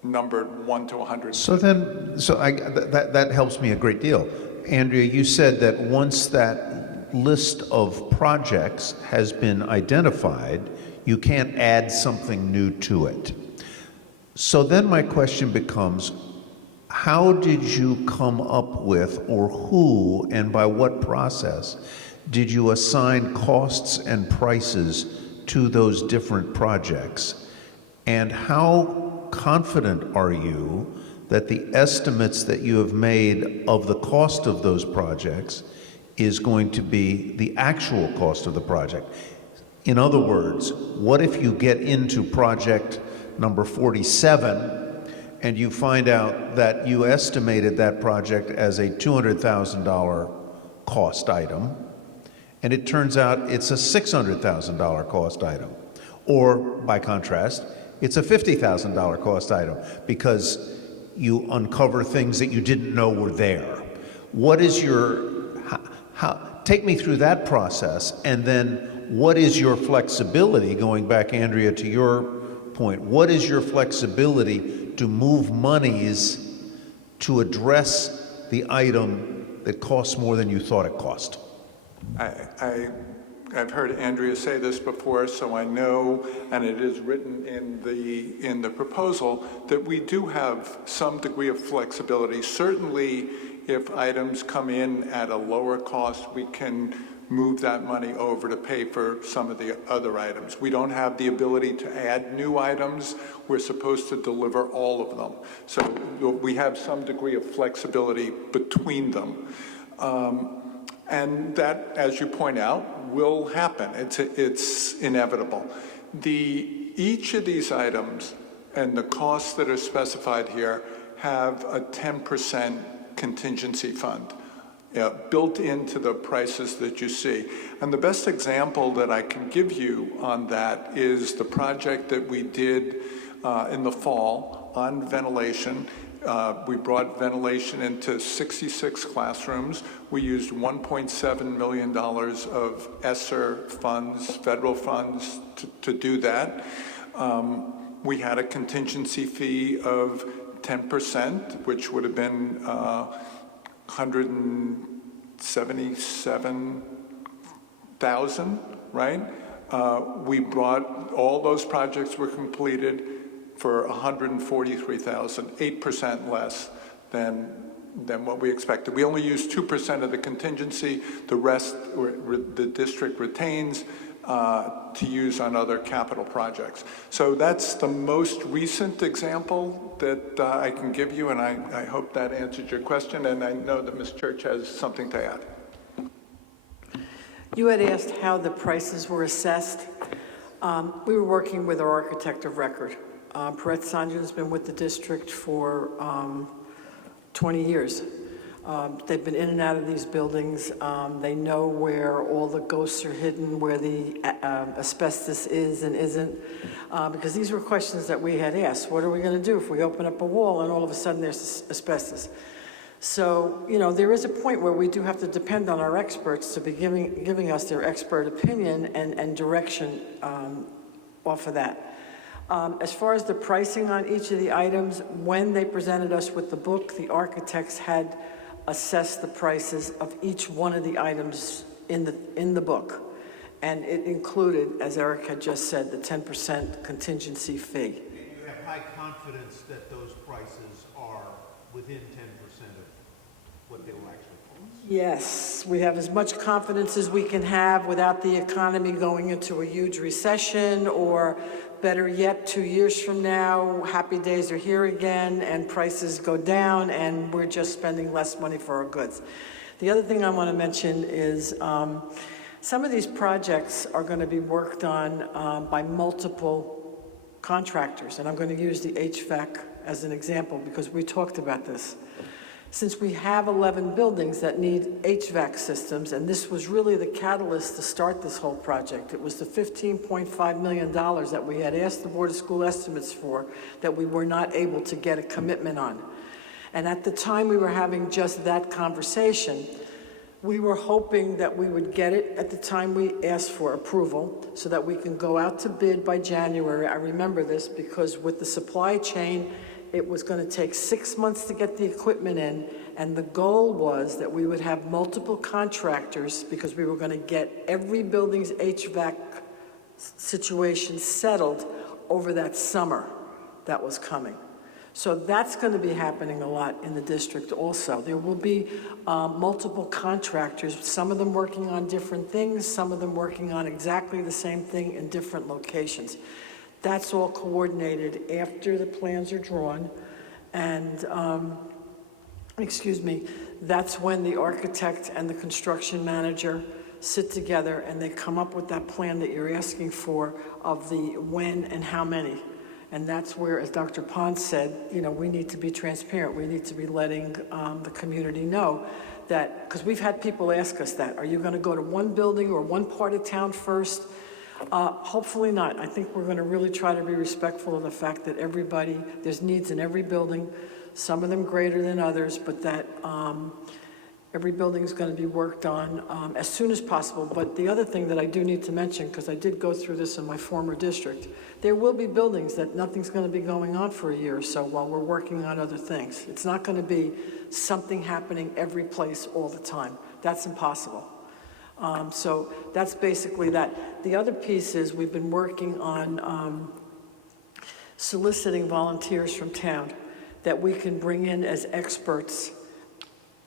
numbered 1 to 100. That helps me a great deal. Andrea, you said that once that list of projects has been identified, you can't add something new to it. So then my question becomes, how did you come up with, or who and by what process did you assign costs and prices to those different projects? And how confident are you that the estimates that you have made of the cost of those projects is going to be the actual cost of the project? In other words, what if you get into project number 47 and you find out that you estimated that project as a $200,000 cost item, and it turns out it's a $600,000 cost item? Or, by contrast, it's a $50,000 cost item because you uncover things that you didn't know were there. What is take me through that process, and then what is your flexibility, going back, Andrea, to your point, what is your flexibility to move monies to address the item that costs more than you thought it cost? I've heard Andrea say this before, so I know, and it is written in the proposal, that we do have some degree of flexibility. Certainly, if items come in at a lower cost, we can move that money over to pay for some of the other items. We don't have the ability to add new items. We're supposed to deliver all of them. So we have some degree of flexibility between them. And that, as you point out, will happen. It's inevitable. Each of these items and the costs that are specified here have a 10% contingency fund built into the prices that you see. And the best example that I can give you on that is the project that we did in the fall on ventilation. We brought ventilation into 66 classrooms. We used $1.7 million of ESSER funds, federal funds, to do that. We had a contingency fee of 10%, which would have been $177,000, right? We brought, all those projects were completed for $143,000, 8% less than what we expected. We only used 2% of the contingency. The rest the district retains to use on other capital projects. So that's the most recent example that I can give you, and I hope that answered your question, and I know that Ms. Church has something to add. You had asked how the prices were assessed. We were working with our architect of record. Perret Sanju has been with the district for 20 years. They've been in and out of these buildings. They know where all the ghosts are hidden, where the asbestos is and isn't, because these were questions that we had asked. What are we going to do if we open up a wall and all of a sudden there's asbestos? So, you know, there is a point where we do have to depend on our experts to be giving us their expert opinion and direction off of that. As far as the pricing on each of the items, when they presented us with the book, the architects had assessed the prices of each one of the items in the book. And it included, as Eric had just said, the 10% contingency fee. And you have high confidence that those prices are within 10% of what they will actually cost? Yes, we have as much confidence as we can have without the economy going into a huge recession, or better yet, 2 years from now, happy days are here again and prices go down and we're just spending less money for our goods. The other thing I want to mention is some of these projects are going to be worked on by multiple contractors, and I'm going to use the HVAC as an example because we talked about this. Since we have 11 buildings that need HVAC systems, and this was really the catalyst to start this whole project. It was the $15.5 million that we had asked the Board of School Estimates for that we were not able to get a commitment on. And at the time we were having just that conversation, we were hoping that we would get it at the time we asked for approval so that we can go out to bid by January. I remember this because with the supply chain, It was going to take 6 months to get the equipment in, and the goal was that we would have multiple contractors because we were going to get every building's HVAC situation settled over that summer that was coming. So that's going to be happening a lot in the district also. There will be multiple contractors, some of them working on different things, some of them working on exactly the same thing in different locations. That's all coordinated after the plans are drawn, and that's when the architect and the construction manager sit together and they come up with that plan that you're asking for of the when and how many. And that's where, as Dr. Pons said, we need to be transparent. We need to be letting the community know that, because we've had people ask us that, are you going to go to one building or one part of town first? Hopefully not. I think we're going to really try to be respectful of the fact that there's needs in every building, some of them greater than others, but that every building is going to be worked on as soon as possible. But the other thing that I do need to mention, because I did go through this in my former district, there will be buildings that nothing's going to be going on for a year or so while we're working on other things. It's not going to be something happening every place all the time. That's impossible. So that's basically that. The other piece is we've been working on soliciting volunteers from town that we can bring in as experts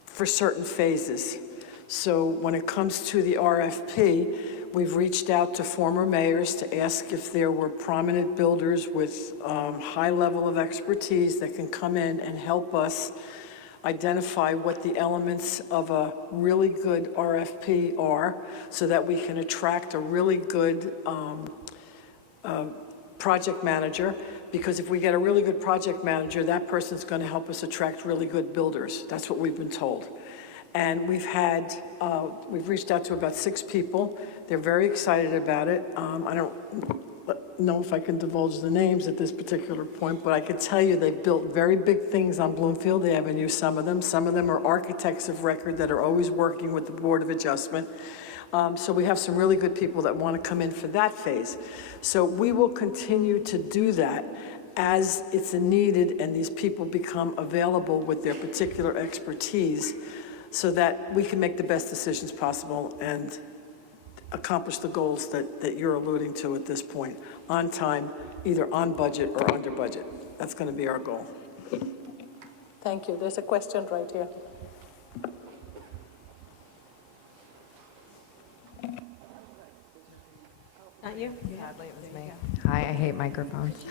for certain phases. So when it comes to the RFP, we've reached out to former mayors to ask if there were prominent builders with high level of expertise that can come in and help us identify what the elements of a really good RFP are so that we can attract a really good project manager. Because if we get a really good project manager, that person's going to help us attract really good builders. That's what we've been told. And we've reached out to about 6 people. They're very excited about it. I don't know if I can divulge the names at this particular point, but I can tell you they've built very big things on Bloomfield Avenue, some of them. Some of them are architects of record that are always working with the Board of Adjustment. So we have some really good people that want to come in for that phase. So we will continue to do that as it's needed and these people become available with their particular expertise so that we can make the best decisions possible and accomplish the goals that you're alluding to at this point, on time, either on budget or under budget. That's going to be our goal. Thank you. There's a question right here. Not you? Sadly, it was me. Hi, I hate microphones.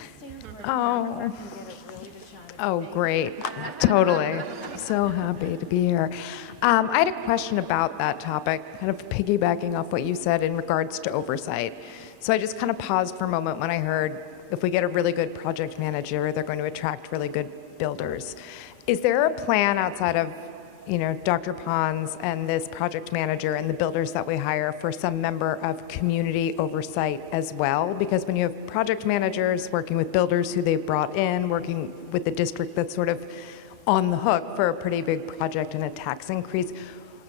Oh, great. Totally. So happy to be here. I had a question about that topic, kind of piggybacking off what you said in regards to oversight. So I just kind of paused for a moment when I heard if we get a really good project manager, they're going to attract really good builders. Is there a plan outside of Dr. Pons and this project manager and the builders that we hire for some member of community oversight as well? Because when you have project managers working with builders who they've brought in, working with the district that's sort of on the hook for a pretty big project and a tax increase,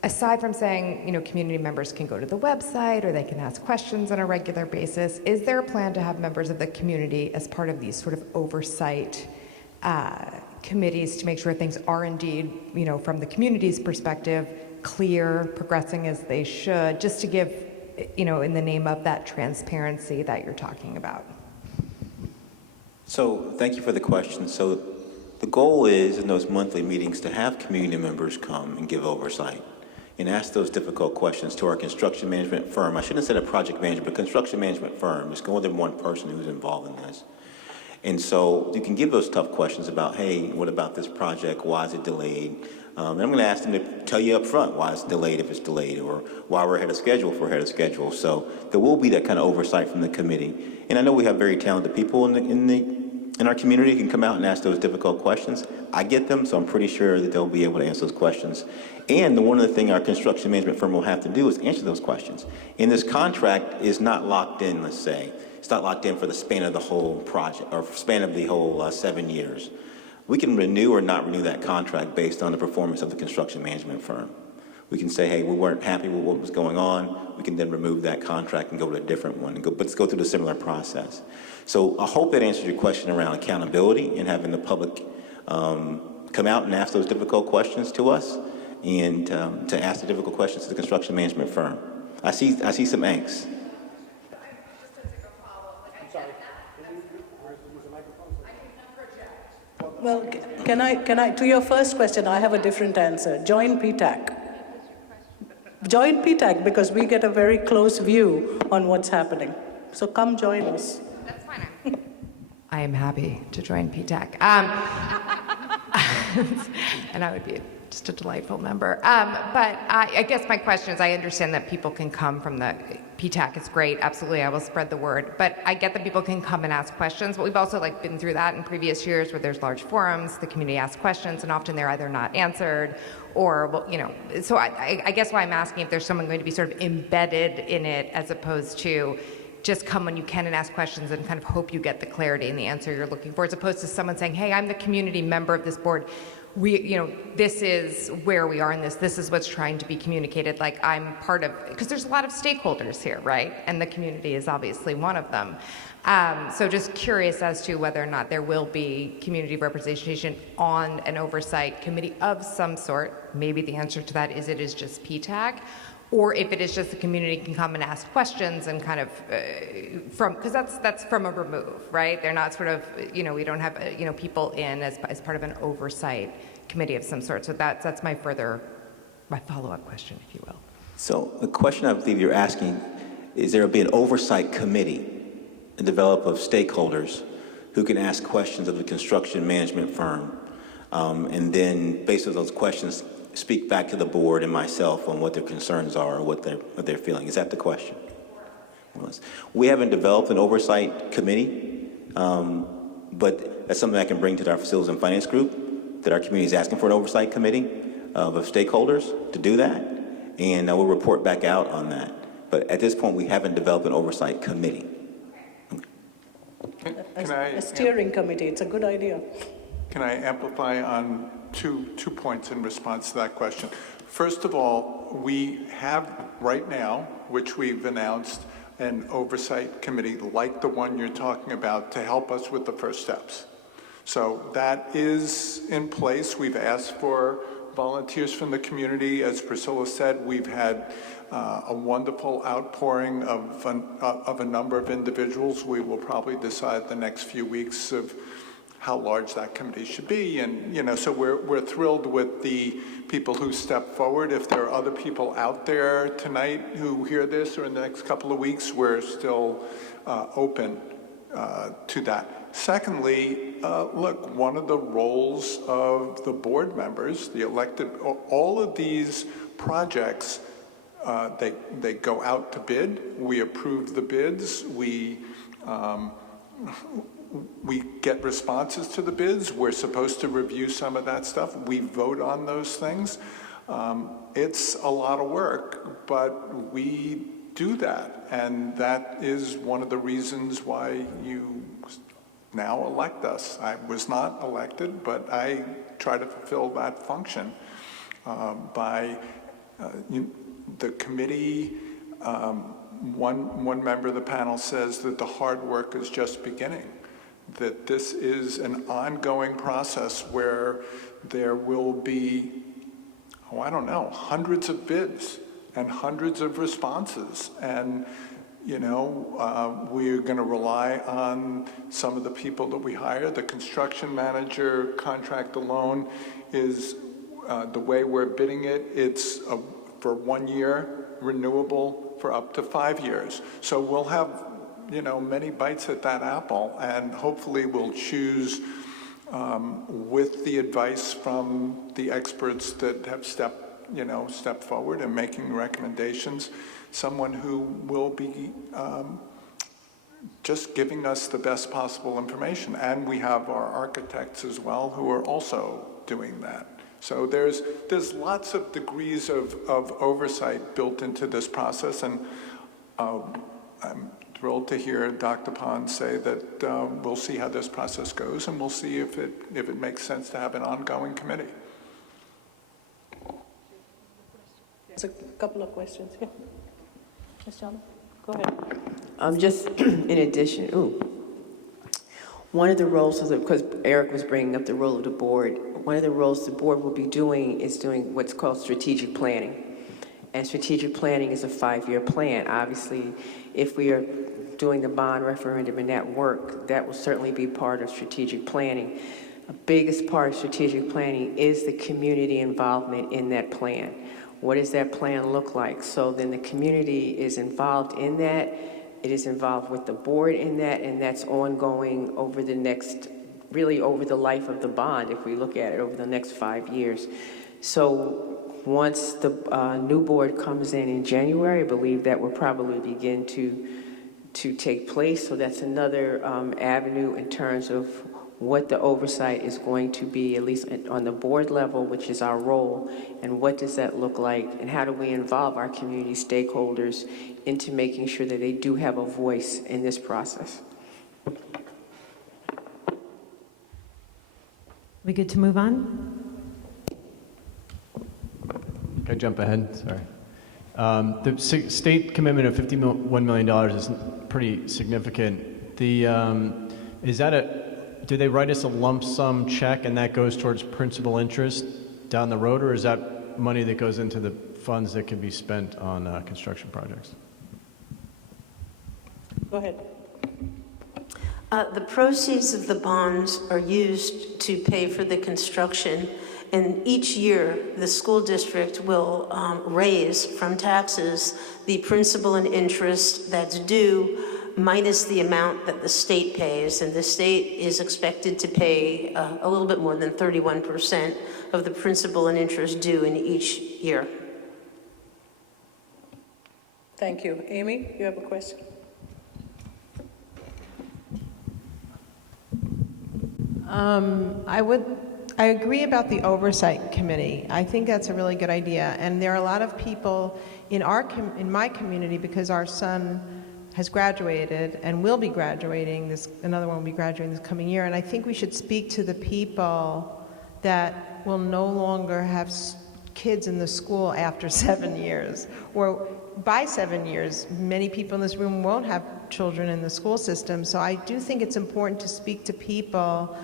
aside from saying, community members can go to the website or they can ask questions on a regular basis, is there a plan to have members of the community as part of these sort of oversight committees to make sure things are indeed, from the community's perspective, clear, progressing as they should, just to give, in the name of that transparency that you're talking about? So thank you for the question. So the goal is in those monthly meetings to have community members come and give oversight and ask those difficult questions to our construction management firm. I shouldn't have said a project manager, but construction management firm. There's more than one person who's involved in this. And so you can give those tough questions about, hey, what about this project? Why is it delayed? And I'm going to ask them to tell you up front why it's delayed if it's delayed, or why we're ahead of schedule if we're ahead of schedule. So there will be that kind of oversight from the committee. And I know we have very talented people in our community who can come out and ask those difficult questions. I get them, so I'm pretty sure that they'll be able to answer those questions. And one of the things our construction management firm will have to do is answer those questions. And this contract is not locked in, let's say. It's not locked in for the span of the whole project or span of the whole 7 years. We can renew or not renew that contract based on the performance of the construction management firm. We can say, hey, we weren't happy with what was going on. We can then remove that contract and go to a different one, but let's go through the similar process. So I hope that answers your question around accountability and having the public come out and ask those difficult questions to us, and to ask the difficult questions to the construction management firm. I see some angst. Well, can I, to your first question, I have a different answer. Join PTAC. Join PTAC because we get a very close view on what's happening. So come join us. That's fine. I am happy to join PTAC. And I would be just a delightful member. But I guess my question is, I understand that people can come from the PTAC. It's great. Absolutely. I will spread the word. But I get that people can come and ask questions. But we've also been through that in previous years where there's large forums, the community asks questions, and often they're either not answered or, so I guess why I'm asking if there's someone going to be sort of embedded in it as opposed to just come when you can and ask questions and kind of hope you get the clarity and the answer you're looking for, as opposed to someone saying, hey, I'm the community member of this board. This is where we are in this. This is what's trying to be communicated. I'm part of, because there's a lot of stakeholders here, right? And the community is obviously one of them. So just curious as to whether or not there will be community representation on an oversight committee of some sort. Maybe the answer to that is it is just PTAC, or if it is just the community can come and ask questions and kind of because that's from a remove, right? They're not sort of, we don't have, people in as part of an oversight committee of some sort. So that's my follow-up question, if you will. So the question I believe you're asking is there will be an oversight committee, a develop of stakeholders who can ask questions of the construction management firm, and then based on those questions, speak back to the board and myself on what their concerns are or what they're feeling. Is that the question? We haven't developed an oversight committee, but that's something I can bring to our facilities and finance group, that our community is asking for an oversight committee of stakeholders to do that, and we'll report back out on that. But at this point, we haven't developed an oversight committee. A steering committee, it's a good idea. Can I amplify on two points in response to that question? First of all, we have right now, which we've announced, an oversight committee like the one you're talking about to help us with the first steps. So that is in place. We've asked for volunteers from the community. As Priscilla said, we've had a wonderful outpouring of a number of individuals. We will probably decide the next few weeks of how large that committee should be. And, so we're thrilled with the people who step forward. If there are other people out there tonight who hear this or in the next couple of weeks, we're still open to that. Secondly, look, one of the roles of the board members, the elected, all of these projects, they go out to bid. We approve the bids. We get responses to the bids. We're supposed to review some of that stuff. We vote on those things. It's a lot of work, but we do that. And that is one of the reasons why you now elect us. I was not elected, but I try to fulfill that function by the committee. One member of the panel says that the hard work is just beginning, that this is an ongoing process where there will be, hundreds of bids and hundreds of responses. And, we're going to rely on some of the people that we hire. The construction manager contract alone is, the way we're bidding it, it's for 1 year, renewable for up to 5 years. So we'll have many bites at that apple, and hopefully we'll choose with the advice from the experts that have stepped forward and making recommendations, someone who will be just giving us the best possible information. And we have our architects as well who are also doing that. So there's lots of degrees of oversight built into this process, and I'm thrilled to hear Dr. Pond say that we'll see how this process goes, and we'll see if it makes sense to have an ongoing committee. There's a couple of questions. Yeah. Ms. Chalmers, go ahead. Just in addition, One of the roles, because Eric was bringing up the role of the board, one of the roles the board will be doing is doing what's called strategic planning. And strategic planning is a 5-year plan. Obviously, if we are doing the bond referendum and that work, that will certainly be part of strategic planning. The biggest part of strategic planning is the community involvement in that plan. What does that plan look like? So then the community is involved in that. It is involved with the board in that, and that's ongoing over the next, really over the life of the bond, if we look at it over the next 5 years. So once the new board comes in January, I believe that will probably begin to take place. So that's another avenue in terms of what the oversight is going to be, at least on the board level, which is our role, and what does that look like, and how do we involve our community stakeholders into making sure that they do have a voice in this process. We good to move on? Can I jump ahead? Sorry. The state commitment of $51 million is pretty significant. Is that do they write us a lump sum check and that goes towards principal interest down the road, or is that money that goes into the funds that can be spent on construction projects? Go ahead. The proceeds of the bonds are used to pay for the construction, and each year the school district will raise from taxes the principal and interest that's due minus the amount that the state pays, and the state is expected to pay a little bit more than 31% of the principal and interest due in each year. Thank you. Amy, you have a question? I agree about the Oversight Committee. I think that's a really good idea. And there are a lot of people in my community, because our son has graduated and will be graduating, another one will be graduating this coming year. And I think we should speak to the people that will no longer have kids in the school after 7 years, or by 7 years. Many people in this room won't have children in the school system. So I do think it's important to speak to people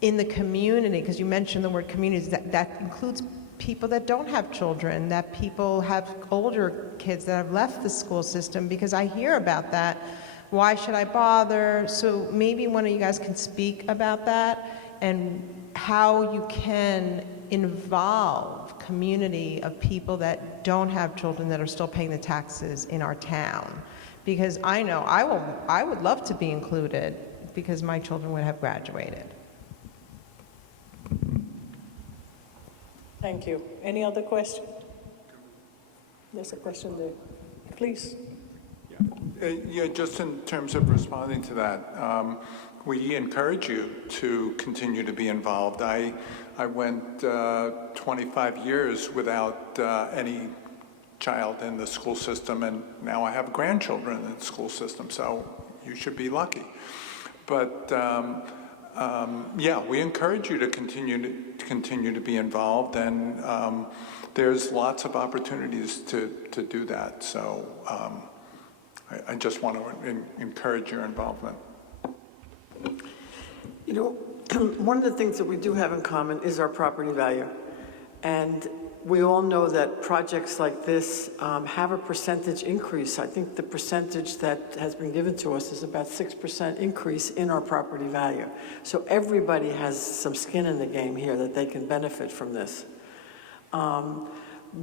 in the community, because you mentioned the word communities, that includes people that don't have children, that people have older kids that have left the school system, because I hear about that. Why should I bother? So maybe one of you guys can speak about that and how you can involve community of people that don't have children that are still paying the taxes in our town. Because I know I would love to be included because my children would have graduated. Thank you. Any other question? There's a question there. Please. Yeah, just in terms of responding to that, we encourage you to continue to be involved. I went 25 years without any child in the school system, and now I have grandchildren in the school system, so you should be lucky. But yeah, we encourage you to continue to be involved, and there's lots of opportunities to do that. So I just want to encourage your involvement. You know, one of the things that we do have in common is our property value. And we all know that projects like this have a percentage increase. I think the percentage that has been given to us is about 6% increase in our property value. So everybody has some skin in the game here that they can benefit from this.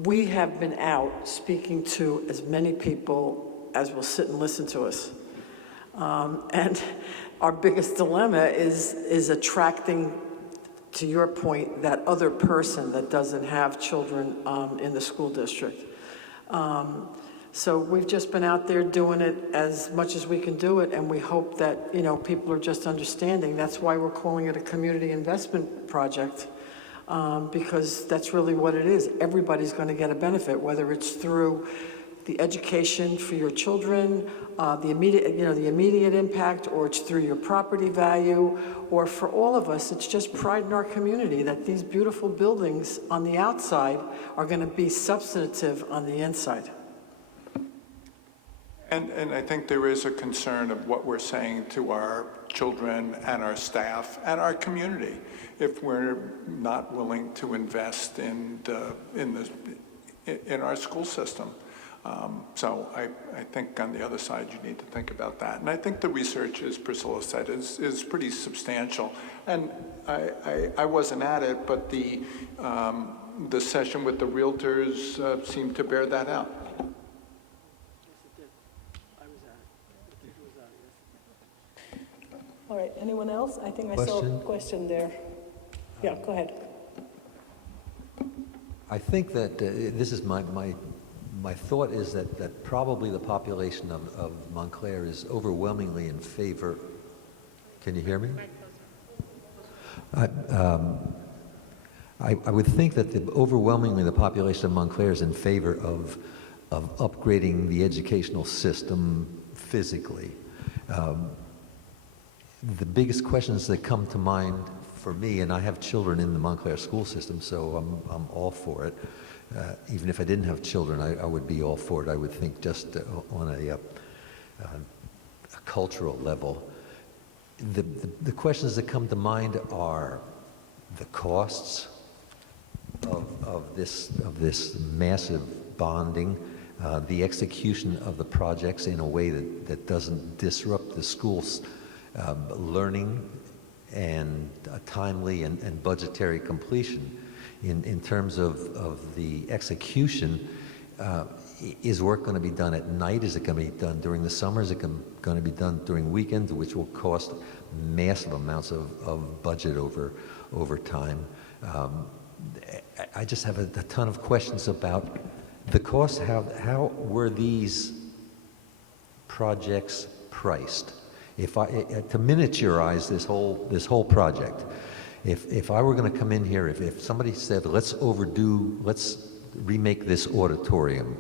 We have been out speaking to as many people as will sit and listen to us. And our biggest dilemma is attracting, to your point, that other person that doesn't have children in the school district. So we've just been out there doing it as much as we can do it, and we hope that, you know, people are just understanding. That's why we're calling it a community investment project, because that's really what it is. Everybody's going to get a benefit, whether it's through the education for your children, the immediate impact, or it's through your property value, or for all of us, it's just pride in our community that these beautiful buildings on the outside are going to be substantive on the inside. And I think there is a concern of what we're saying to our children and our staff and our community if we're not willing to invest in our school system. So I think on the other side, you need to think about that. And I think the research, as Priscilla said, is pretty substantial. And I wasn't at it, but the session with the realtors seemed to bear that out. All right, anyone else? I think I saw a question there. Yeah, go ahead. I think that this is my thought is that probably the population of Montclair is overwhelmingly in favor. Can you hear me? I would think that overwhelmingly the population of Montclair is in favor of upgrading the educational system physically. The biggest questions that come to mind for me, and I have children in the Montclair school system, so I'm all for it. Even if I didn't have children, I would be all for it. I would think just on a cultural level. The questions that come to mind are the costs of this massive bonding, the execution of the projects in a way that doesn't disrupt the school's learning and timely and budgetary completion. In terms of the execution, is work going to be done at night? Is it going to be done during the summer? Is it going to be done during weekends, which will cost massive amounts of budget over time? I just have a ton of questions about the cost. How were these projects priced? To miniaturize this whole project, if I were going to come in here, if somebody said, let's remake this auditorium,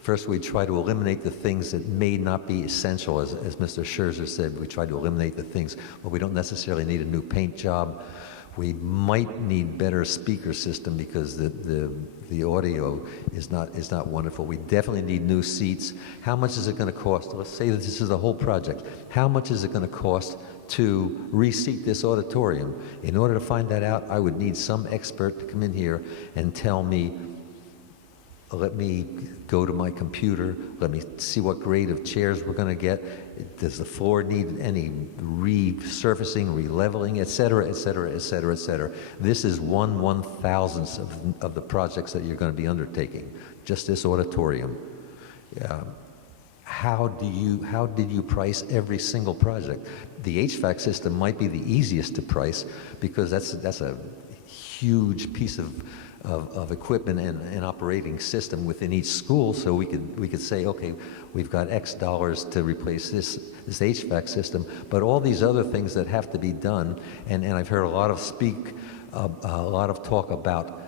first we try to eliminate the things that may not be essential, as Mr. Scherzer said, we try to eliminate the things, well, we don't necessarily need a new paint job. We might need better speaker system because the audio is not wonderful. We definitely need new seats. How much is it going to cost? Let's say that this is the whole project. How much is it going to cost to reseat this auditorium? In order to find that out, I would need some expert to come in here and tell me, let me go to my computer, let me see what grade of chairs we're going to get. Does the floor need any resurfacing, releveling, et cetera, et cetera, et cetera, et cetera? This is 1/1000th of the projects that you're going to be undertaking, just this auditorium. How did you price every single project? The HVAC system might be the easiest to price because that's a huge piece of equipment and operating system within each school, so we could say, okay, we've got X dollars to replace this HVAC system, but all these other things that have to be done, and I've heard a lot of talk about,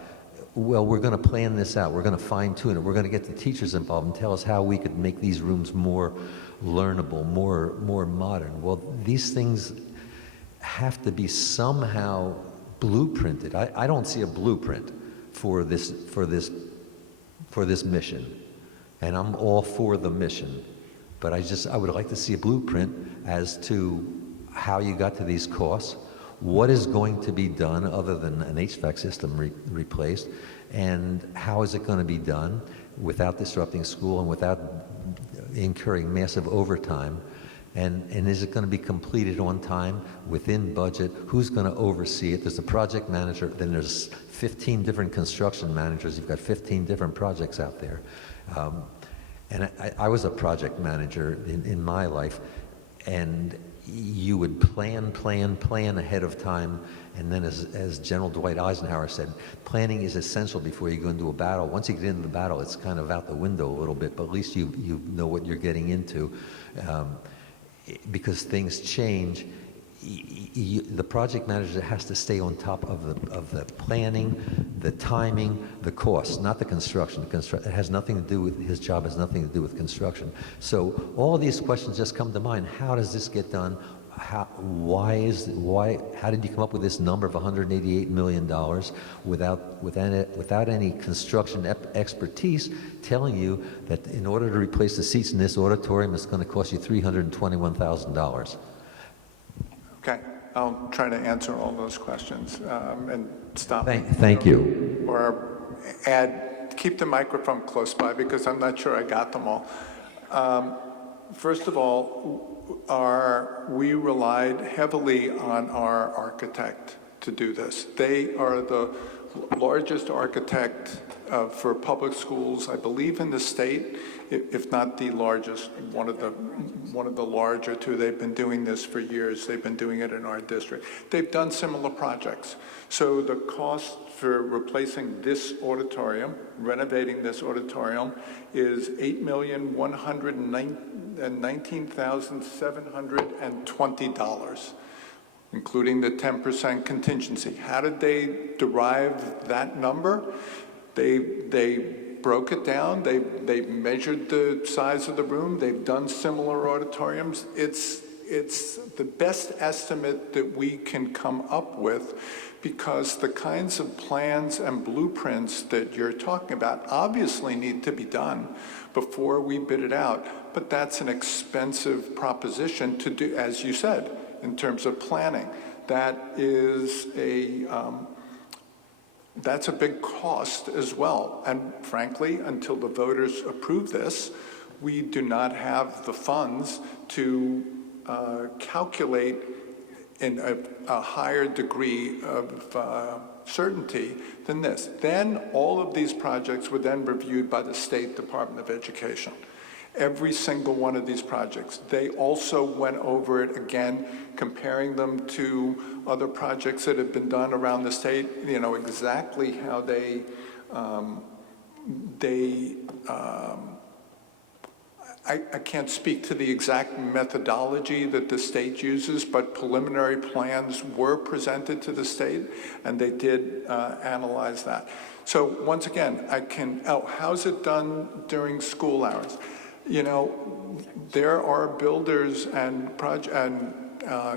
well, we're going to plan this out, we're going to fine tune it, we're going to get the teachers involved and tell us how we could make these rooms more learnable, more modern. Well, these things have to be somehow blueprinted. I don't see a blueprint for this mission, and I'm all for the mission, but I would like to see a blueprint as to how you got to these costs, what is going to be done other than an HVAC system replaced, and how is it going to be done without disrupting school and without incurring massive overtime. And is it going to be completed on time, within budget? Who's going to oversee it? There's a project manager, then there's 15 different construction managers. You've got 15 different projects out there. And I was a project manager in my life, and you would plan ahead of time. And then as General Dwight Eisenhower said, planning is essential before you go into a battle. Once you get into the battle, it's kind of out the window a little bit, but at least you know what you're getting into. Because things change, the project manager has to stay on top of the planning, the timing, the costs, not the construction. It has nothing to do with, his job has nothing to do with construction. So all of these questions just come to mind. How does this get done? how did you come up with this number of $188 million without any construction expertise telling you that in order to replace the seats in this auditorium, it's going to cost you $321,000? Okay, I'll try to answer all those questions and stop. Thank you. Or keep the microphone close by because I'm not sure I got them all. First of all, we relied heavily on our architect to do this. They are the largest architect for public schools, I believe, in the state, if not the largest, one of the larger two. They've been doing this for years. They've been doing it in our district. They've done similar projects. So the cost for replacing this auditorium, renovating this auditorium, is $8,119,720, including the 10% contingency. How did they derive that number? They broke it down. They measured the size of the room. They've done similar auditoriums. It's the best estimate that we can come up with, because the kinds of plans and blueprints that you're talking about obviously need to be done before we bid it out. But that's an expensive proposition to do, as you said, in terms of planning. That's a big cost as well. And frankly, until the voters approve this, we do not have the funds to calculate in a higher degree of certainty than this. Then all of these projects were then reviewed by the State Department of Education. Every single one of these projects. They also went over it again, comparing them to other projects that have been done around the state, exactly how I can't speak to the exact methodology that the state uses, but preliminary plans were presented to the state, and they did analyze that. So once again, how's it done during school hours? There are builders and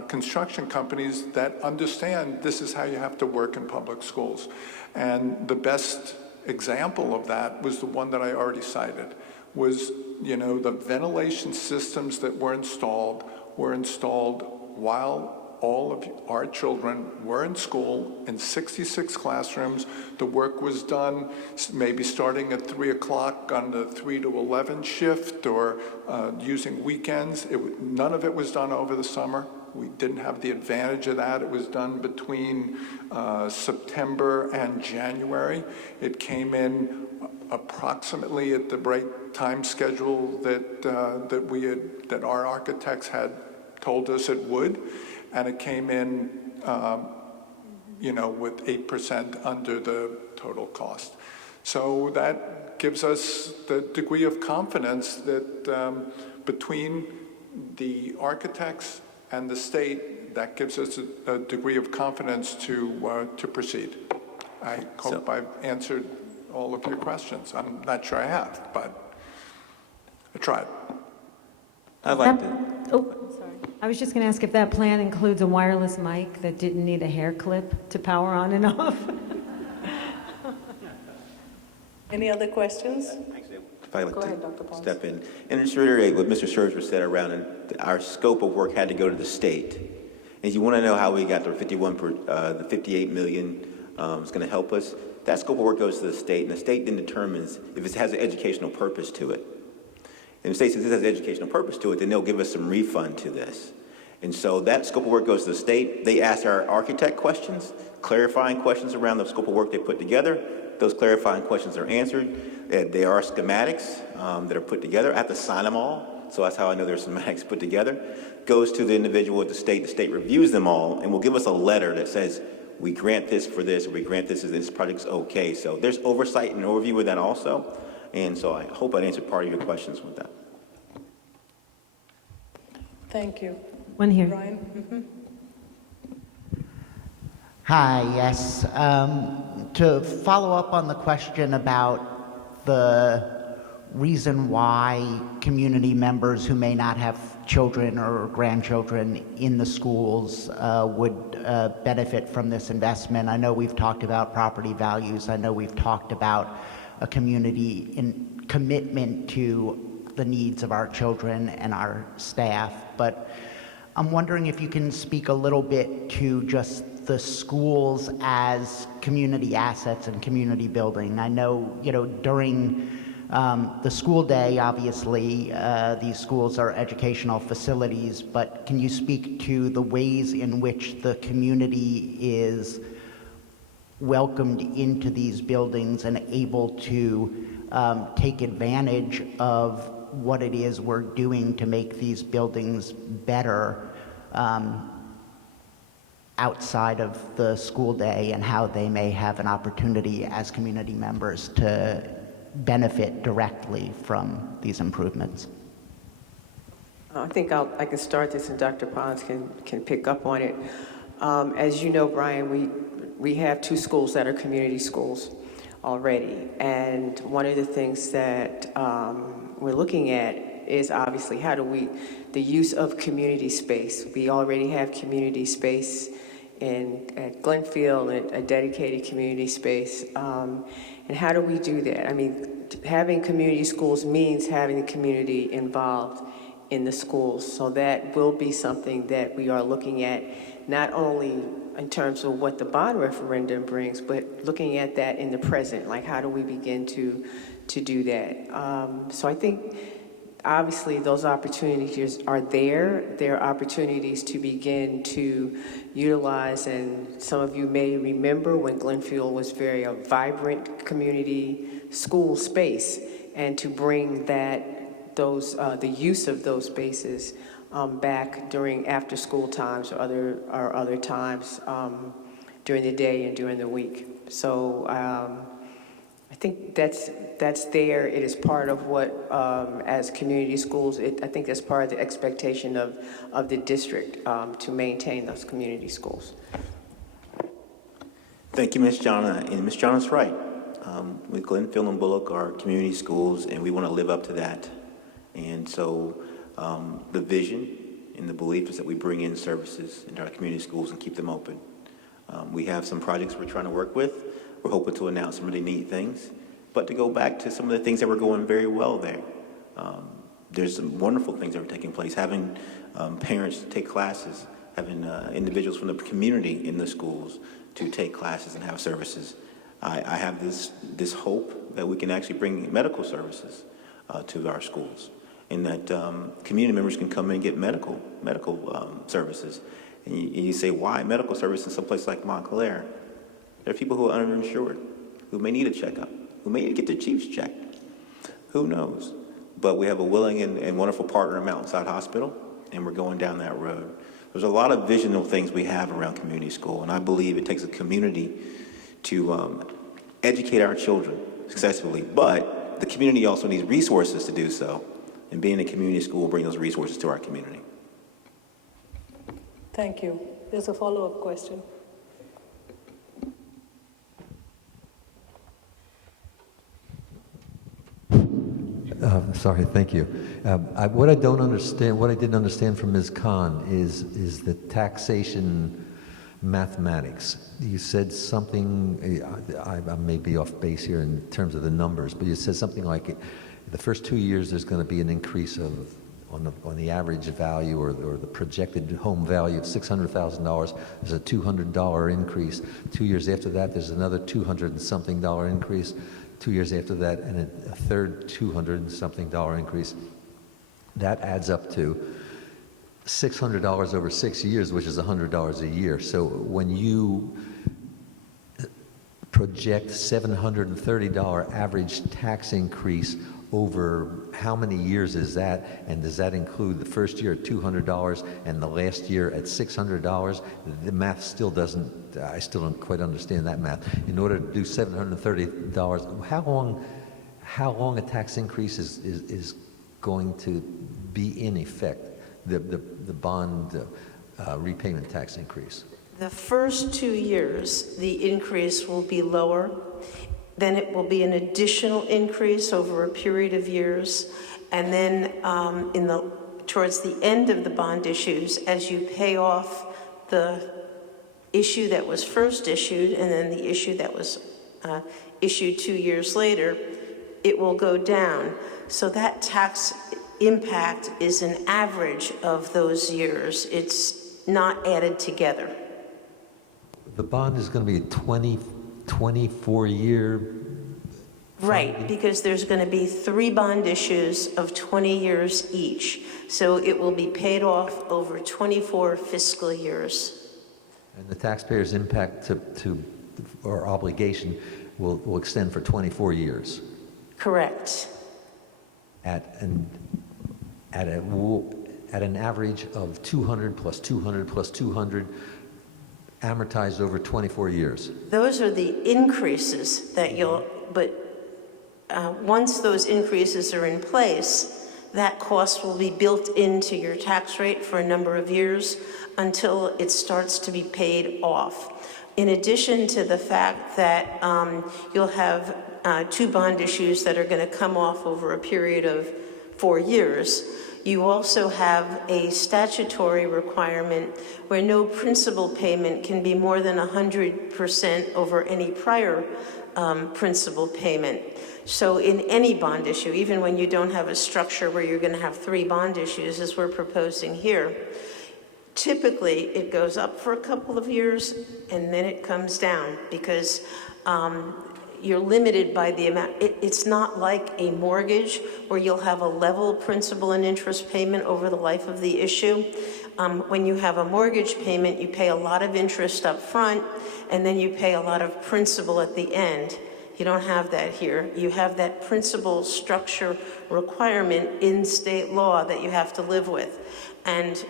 construction companies that understand this is how you have to work in public schools. And the best example of that was the one that I already cited, was, the ventilation systems that were installed while all of our children were in school in 66 classrooms. The work was done maybe starting at 3 o'clock on the 3 to 11 shift, or using weekends. None of it was done over the summer. We didn't have the advantage of that. It was done between September and January. It came in approximately at the right time schedule that our architects had told us it would. And it came in, with 8% under the total cost. So that gives us the degree of confidence that between the architects and the state, that gives us a degree of confidence to proceed. I hope I've answered all of your questions. I'm not sure I have, but I tried. I'd like to. I was just going to ask if that plan includes a wireless mic that didn't need a hair clip to power on and off. Any other questions? If I like to step in and just reiterate what Mr. Scherzer said around our scope of work had to go to the state. And if you want to know how we got the the 58 million is going to help us, that scope of work goes to the state, and the state then determines if it has an educational purpose to it. And the state says this has an educational purpose to it, then they'll give us some refund to this. And so that scope of work goes to the state. They ask our architect questions, clarifying questions around the scope of work they put together. Those clarifying questions are answered. There are schematics that are put together. I have to sign them all, so that's how I know there's schematics put together. Goes to the individual at the state reviews them all, and will give us a letter that says, we grant this for this, or we grant this as this project's okay. So there's oversight and overview with that also. And so I hope I answered part of your questions with that. Thank you. One here. Brian? Hi, yes. To follow up on the question about the reason why community members who may not have children or grandchildren in the schools would benefit from this investment? I know we've talked about property values. I know we've talked about a community commitment to the needs of our children and our staff, but I'm wondering if you can speak a little bit to just the schools as community assets and community building. I know, during the school day, obviously, these schools are educational facilities, but can you speak to the ways in which the community is welcomed into these buildings and able to take advantage of what it is we're doing to make these buildings better outside of the school day, and how they may have an opportunity as community members to benefit directly from these improvements? I think I can start this, and Dr. Pons can pick up on it. As you know, Brian, we have 2 schools that are community schools already, and one of the things that we're looking at is obviously the use of community space. We already have community space at Glenfield, a dedicated community space. And how do we do that? I mean, having community schools means having the community involved in the schools. So that will be something that we are looking at, not only in terms of what the bond referendum brings, but looking at that in the present, like how do we begin to do that? So I think obviously those opportunities are there. There are opportunities to begin to utilize, and some of you may remember when Glenfield was a vibrant community school space, and to bring the use of those spaces back during after school times or other times during the day and during the week. So I think that's there. It is part of what, as community schools, I think that's part of the expectation of the district to maintain those community schools. Thank you, Ms. Jana. And Ms. Jana's right. With Glenfield and Bullock are community schools, and we want to live up to that. And so the vision and the belief is that we bring in services into our community schools and keep them open. We have some projects we're trying to work with. We're hoping to announce some really neat things. But to go back to some of the things that were going very well there, there's some wonderful things that are taking place. Having parents take classes, having individuals from the community in the schools to take classes and have services. I have this hope that we can actually bring medical services to our schools, and that community members can come in and get medical services. And you say, why medical service in some place like Montclair? There are people who are uninsured, who may need a checkup, who may need to get their Chiefs checked. Who knows? But we have a willing and wonderful partner in Mountainside Hospital, and we're going down that road. There's a lot of visional things we have around community school, and I believe it takes a community to educate our children successfully, but the community also needs resources to do so, and being a community school will bring those resources to our community. Thank you. There's a follow-up question. Sorry, thank you. What I don't understand, what I didn't understand from Ms. Khan is the taxation mathematics. You said something, I may be off base here in terms of the numbers, but you said something like the first 2 years there's going to be an increase on the average value or the projected home value of $600,000. There's a $200 increase. 2 years after that, there's another $200 and something increase. 2 years after that, and a third $200 and something increase. That adds up to $600 over 6 years, which is $100 a year. So when you project $730 average tax increase over how many years is that? And does that include the first year at $200 and the last year at $600? The math still doesn't, I still don't quite understand that math. In order to do $730, how long a tax increase is going to be in effect, the bond repayment tax increase? The first 2 years, the increase will be lower. then it will be an additional increase over a period of years. And then towards the end of the bond issues, as you pay off the issue that was first issued and then the issue that was issued 2 years later, it will go down. So that tax impact is an average of those years. It's not added together. The bond is going to be a 24-year. Right, because there's going to be 3 bond issues of 20 years each. So it will be paid off over 24 fiscal years. And the taxpayer's impact or obligation will extend for 24 years. Correct. At an average of 200 plus 200 plus 200, amortized over 24 years. Those are the increases that once those increases are in place, that cost will be built into your tax rate for a number of years until it starts to be paid off. In addition to the fact that you'll have 2 bond issues that are going to come off over a period of 4 years, you also have a statutory requirement where no principal payment can be more than 100% over any prior principal payment. So in any bond issue, even when you don't have a structure where you're going to have 3 bond issues, as we're proposing here, typically it goes up for a couple of years and then it comes down because you're limited by the amount. It's not like a mortgage where you'll have a level principal and interest payment over the life of the issue. When you have a mortgage payment, you pay a lot of interest up front and then you pay a lot of principal at the end. You don't have that here. You have that principal structure requirement in state law that you have to live with. And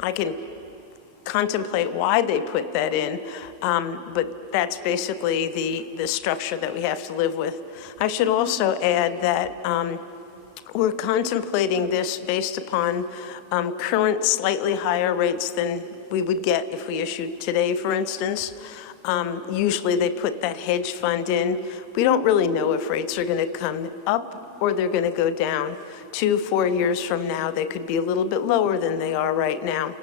I can contemplate why they put that in, but that's basically the structure that we have to live with. I should also add that we're contemplating this based upon current slightly higher rates than we would get if we issued today, for instance. Usually they put that hedge fund in. We don't really know if rates are going to come up or they're going to go down. 2-4 years from now, they could be a little bit lower than they are right now.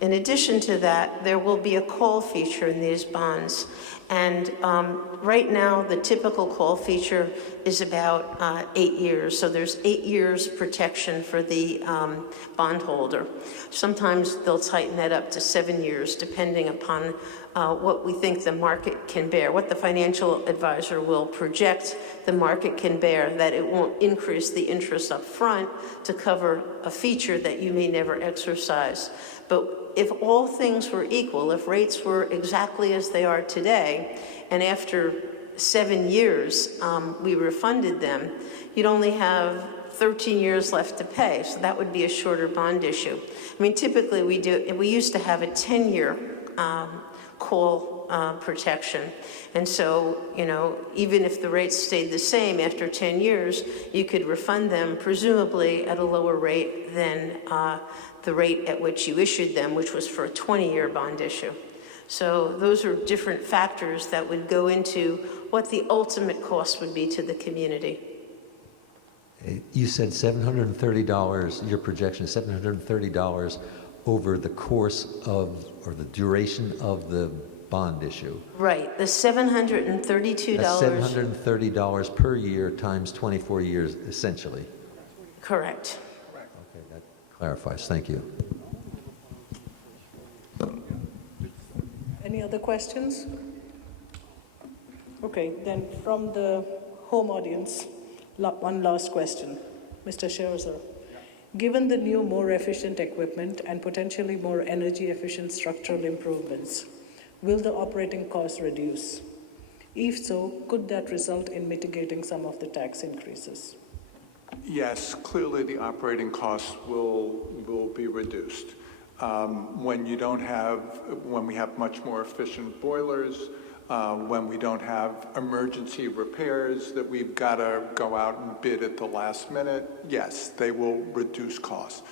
In addition to that, there will be a call feature in these bonds. And right now, the typical call feature is about 8 years. So there's 8 years protection for the bondholder. Sometimes they'll tighten that up to 7 years, depending upon what we think the market can bear, what the financial advisor will project the market can bear, that it won't increase the interest up front to cover a feature that you may never exercise. But if all things were equal, if rates were exactly as they are today, and after 7 years we refunded them, you'd only have 13 years left to pay, so that would be a shorter bond issue. I mean, typically we used to have a 10-year call protection. And so, even if the rates stayed the same after 10 years, you could refund them presumably at a lower rate than the rate at which you issued them, which was for a 20-year bond issue. So those are different factors that would go into what the ultimate cost would be to the community. You said $730, your projection is $730 over the course of, or the duration of the bond issue. Right, the $732. That's $730 per year times 24 years, essentially. Correct. Okay, that clarifies. Thank you. Any other questions? Okay, then from the home audience, one last question. Mr. Scherzer, given the new, more efficient equipment and potentially more energy efficient structural improvements, will the operating costs reduce? If so, could that result in mitigating some of the tax increases? Yes, clearly the operating costs will be reduced. When we have much more efficient boilers, when we don't have emergency repairs that we've got to go out and bid at the last minute, yes, they will reduce costs.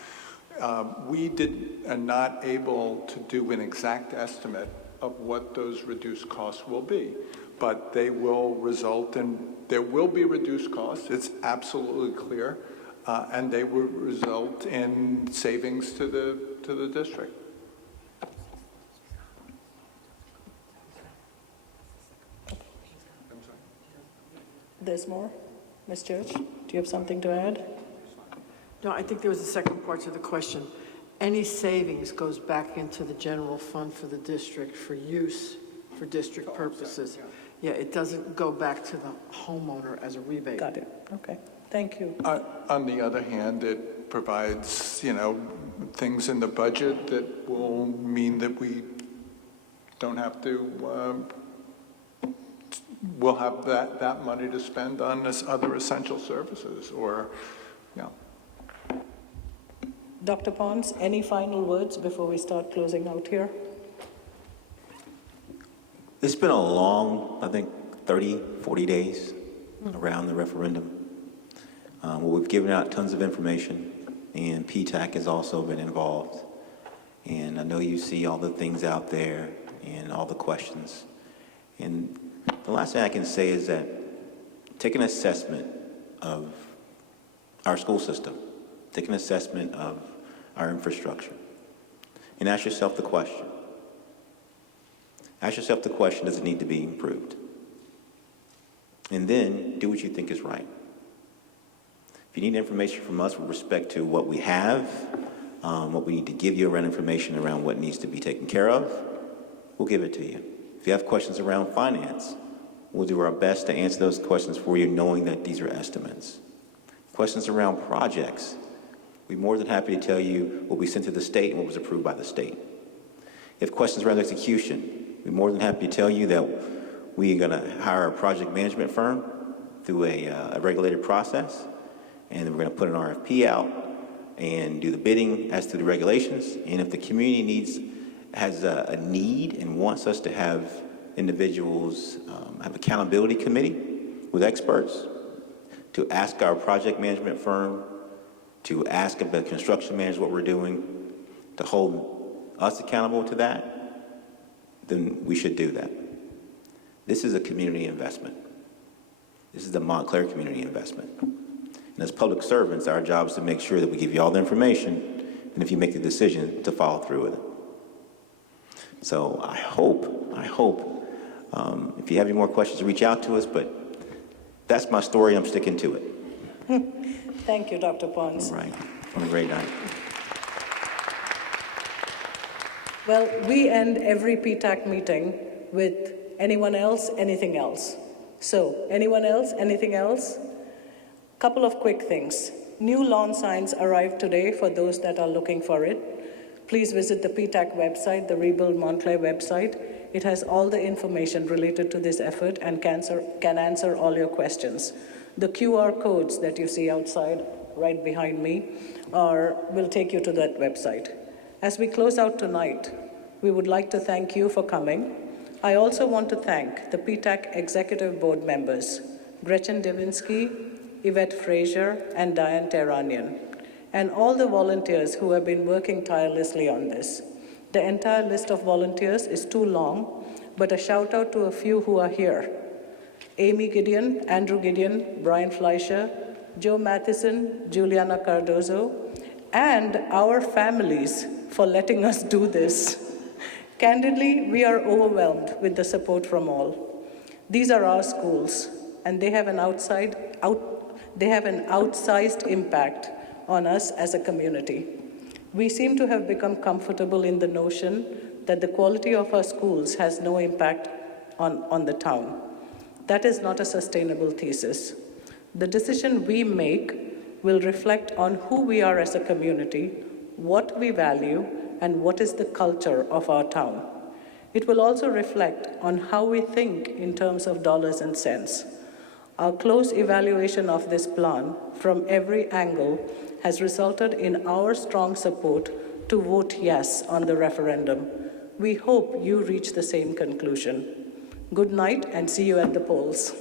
We are not able to do an exact estimate of what those reduced costs will be. But they will result in, there will be reduced costs, it's absolutely clear, and they will result in savings to the district. There's more? Ms. Church, do you have something to add? No, I think there was a second part to the question. Any savings goes back into the general fund for the district for use for district purposes. Yeah, it doesn't go back to the homeowner as a rebate. Got it. Okay. Thank you. On the other hand, it provides, things in the budget that will mean that we don't have to, we'll have that money to spend on this other essential services or, Dr. Pons, any final words before we start closing out here? It's been a long, I think, 30, 40 days around the referendum. We've given out tons of information, and PTAC has also been involved. And I know you see all the things out there and all the questions. And the last thing I can say is that take an assessment of our school system, take an assessment of our infrastructure, and ask yourself the question. Ask yourself the question, does it need to be improved? And then do what you think is right. If you need information from us with respect to what we have, what we need to give you around information around what needs to be taken care of, we'll give it to you. If you have questions around finance, we'll do our best to answer those questions for you, knowing that these are estimates. Questions around projects, we're more than happy to tell you what we sent to the state and what was approved by the state. If questions around execution, we're more than happy to tell you that we are going to hire a project management firm through a regulated process, and then we're going to put an RFP out and do the bidding as to the regulations. And if the community has a need and wants us to have individuals have accountability committee with experts to ask our project management firm, to ask about construction managers what we're doing, to hold us accountable to that, then we should do that. This is a community investment. This is the Montclair community investment. And as public servants, our job is to make sure that we give you all the information, and if you make the decision, to follow through with it. So I hope, if you have any more questions, reach out to us, but that's my story, I'm sticking to it. Thank you, Dr. Pons. All right, have a great night. Well, we end every PTAC meeting with anyone else, anything else. So, anyone else, anything else? Couple of quick things. New lawn signs arrived today for those that are looking for it. Please visit the PTAC website, the Rebuild Montclair website. It has all the information related to this effort and can answer all your questions. The QR codes that you see outside, right behind me, will take you to that website. As we close out tonight, we would like to thank you for coming. I also want to thank the PTAC Executive Board members, Gretchen Divinsky, Yvette Frazier, and Diane Terranian, and all the volunteers who have been working tirelessly on this. The entire list of volunteers is too long, but a shout out to a few who are here. Amy Gideon, Andrew Gideon, Brian Fleischer, Joe Matheson, Juliana Cardozo, and our families for letting us do this. Candidly, we are overwhelmed with the support from all. These are our schools, and they have an outsized impact on us as a community. We seem to have become comfortable in the notion that the quality of our schools has no impact on the town. That is not a sustainable thesis. The decision we make will reflect on who we are as a community, what we value, and what is the culture of our town. It will also reflect on how we think in terms of dollars and cents. Our close evaluation of this plan from every angle has resulted in our strong support to vote yes on the referendum. We hope you reach the same conclusion. Good night and see you at the polls.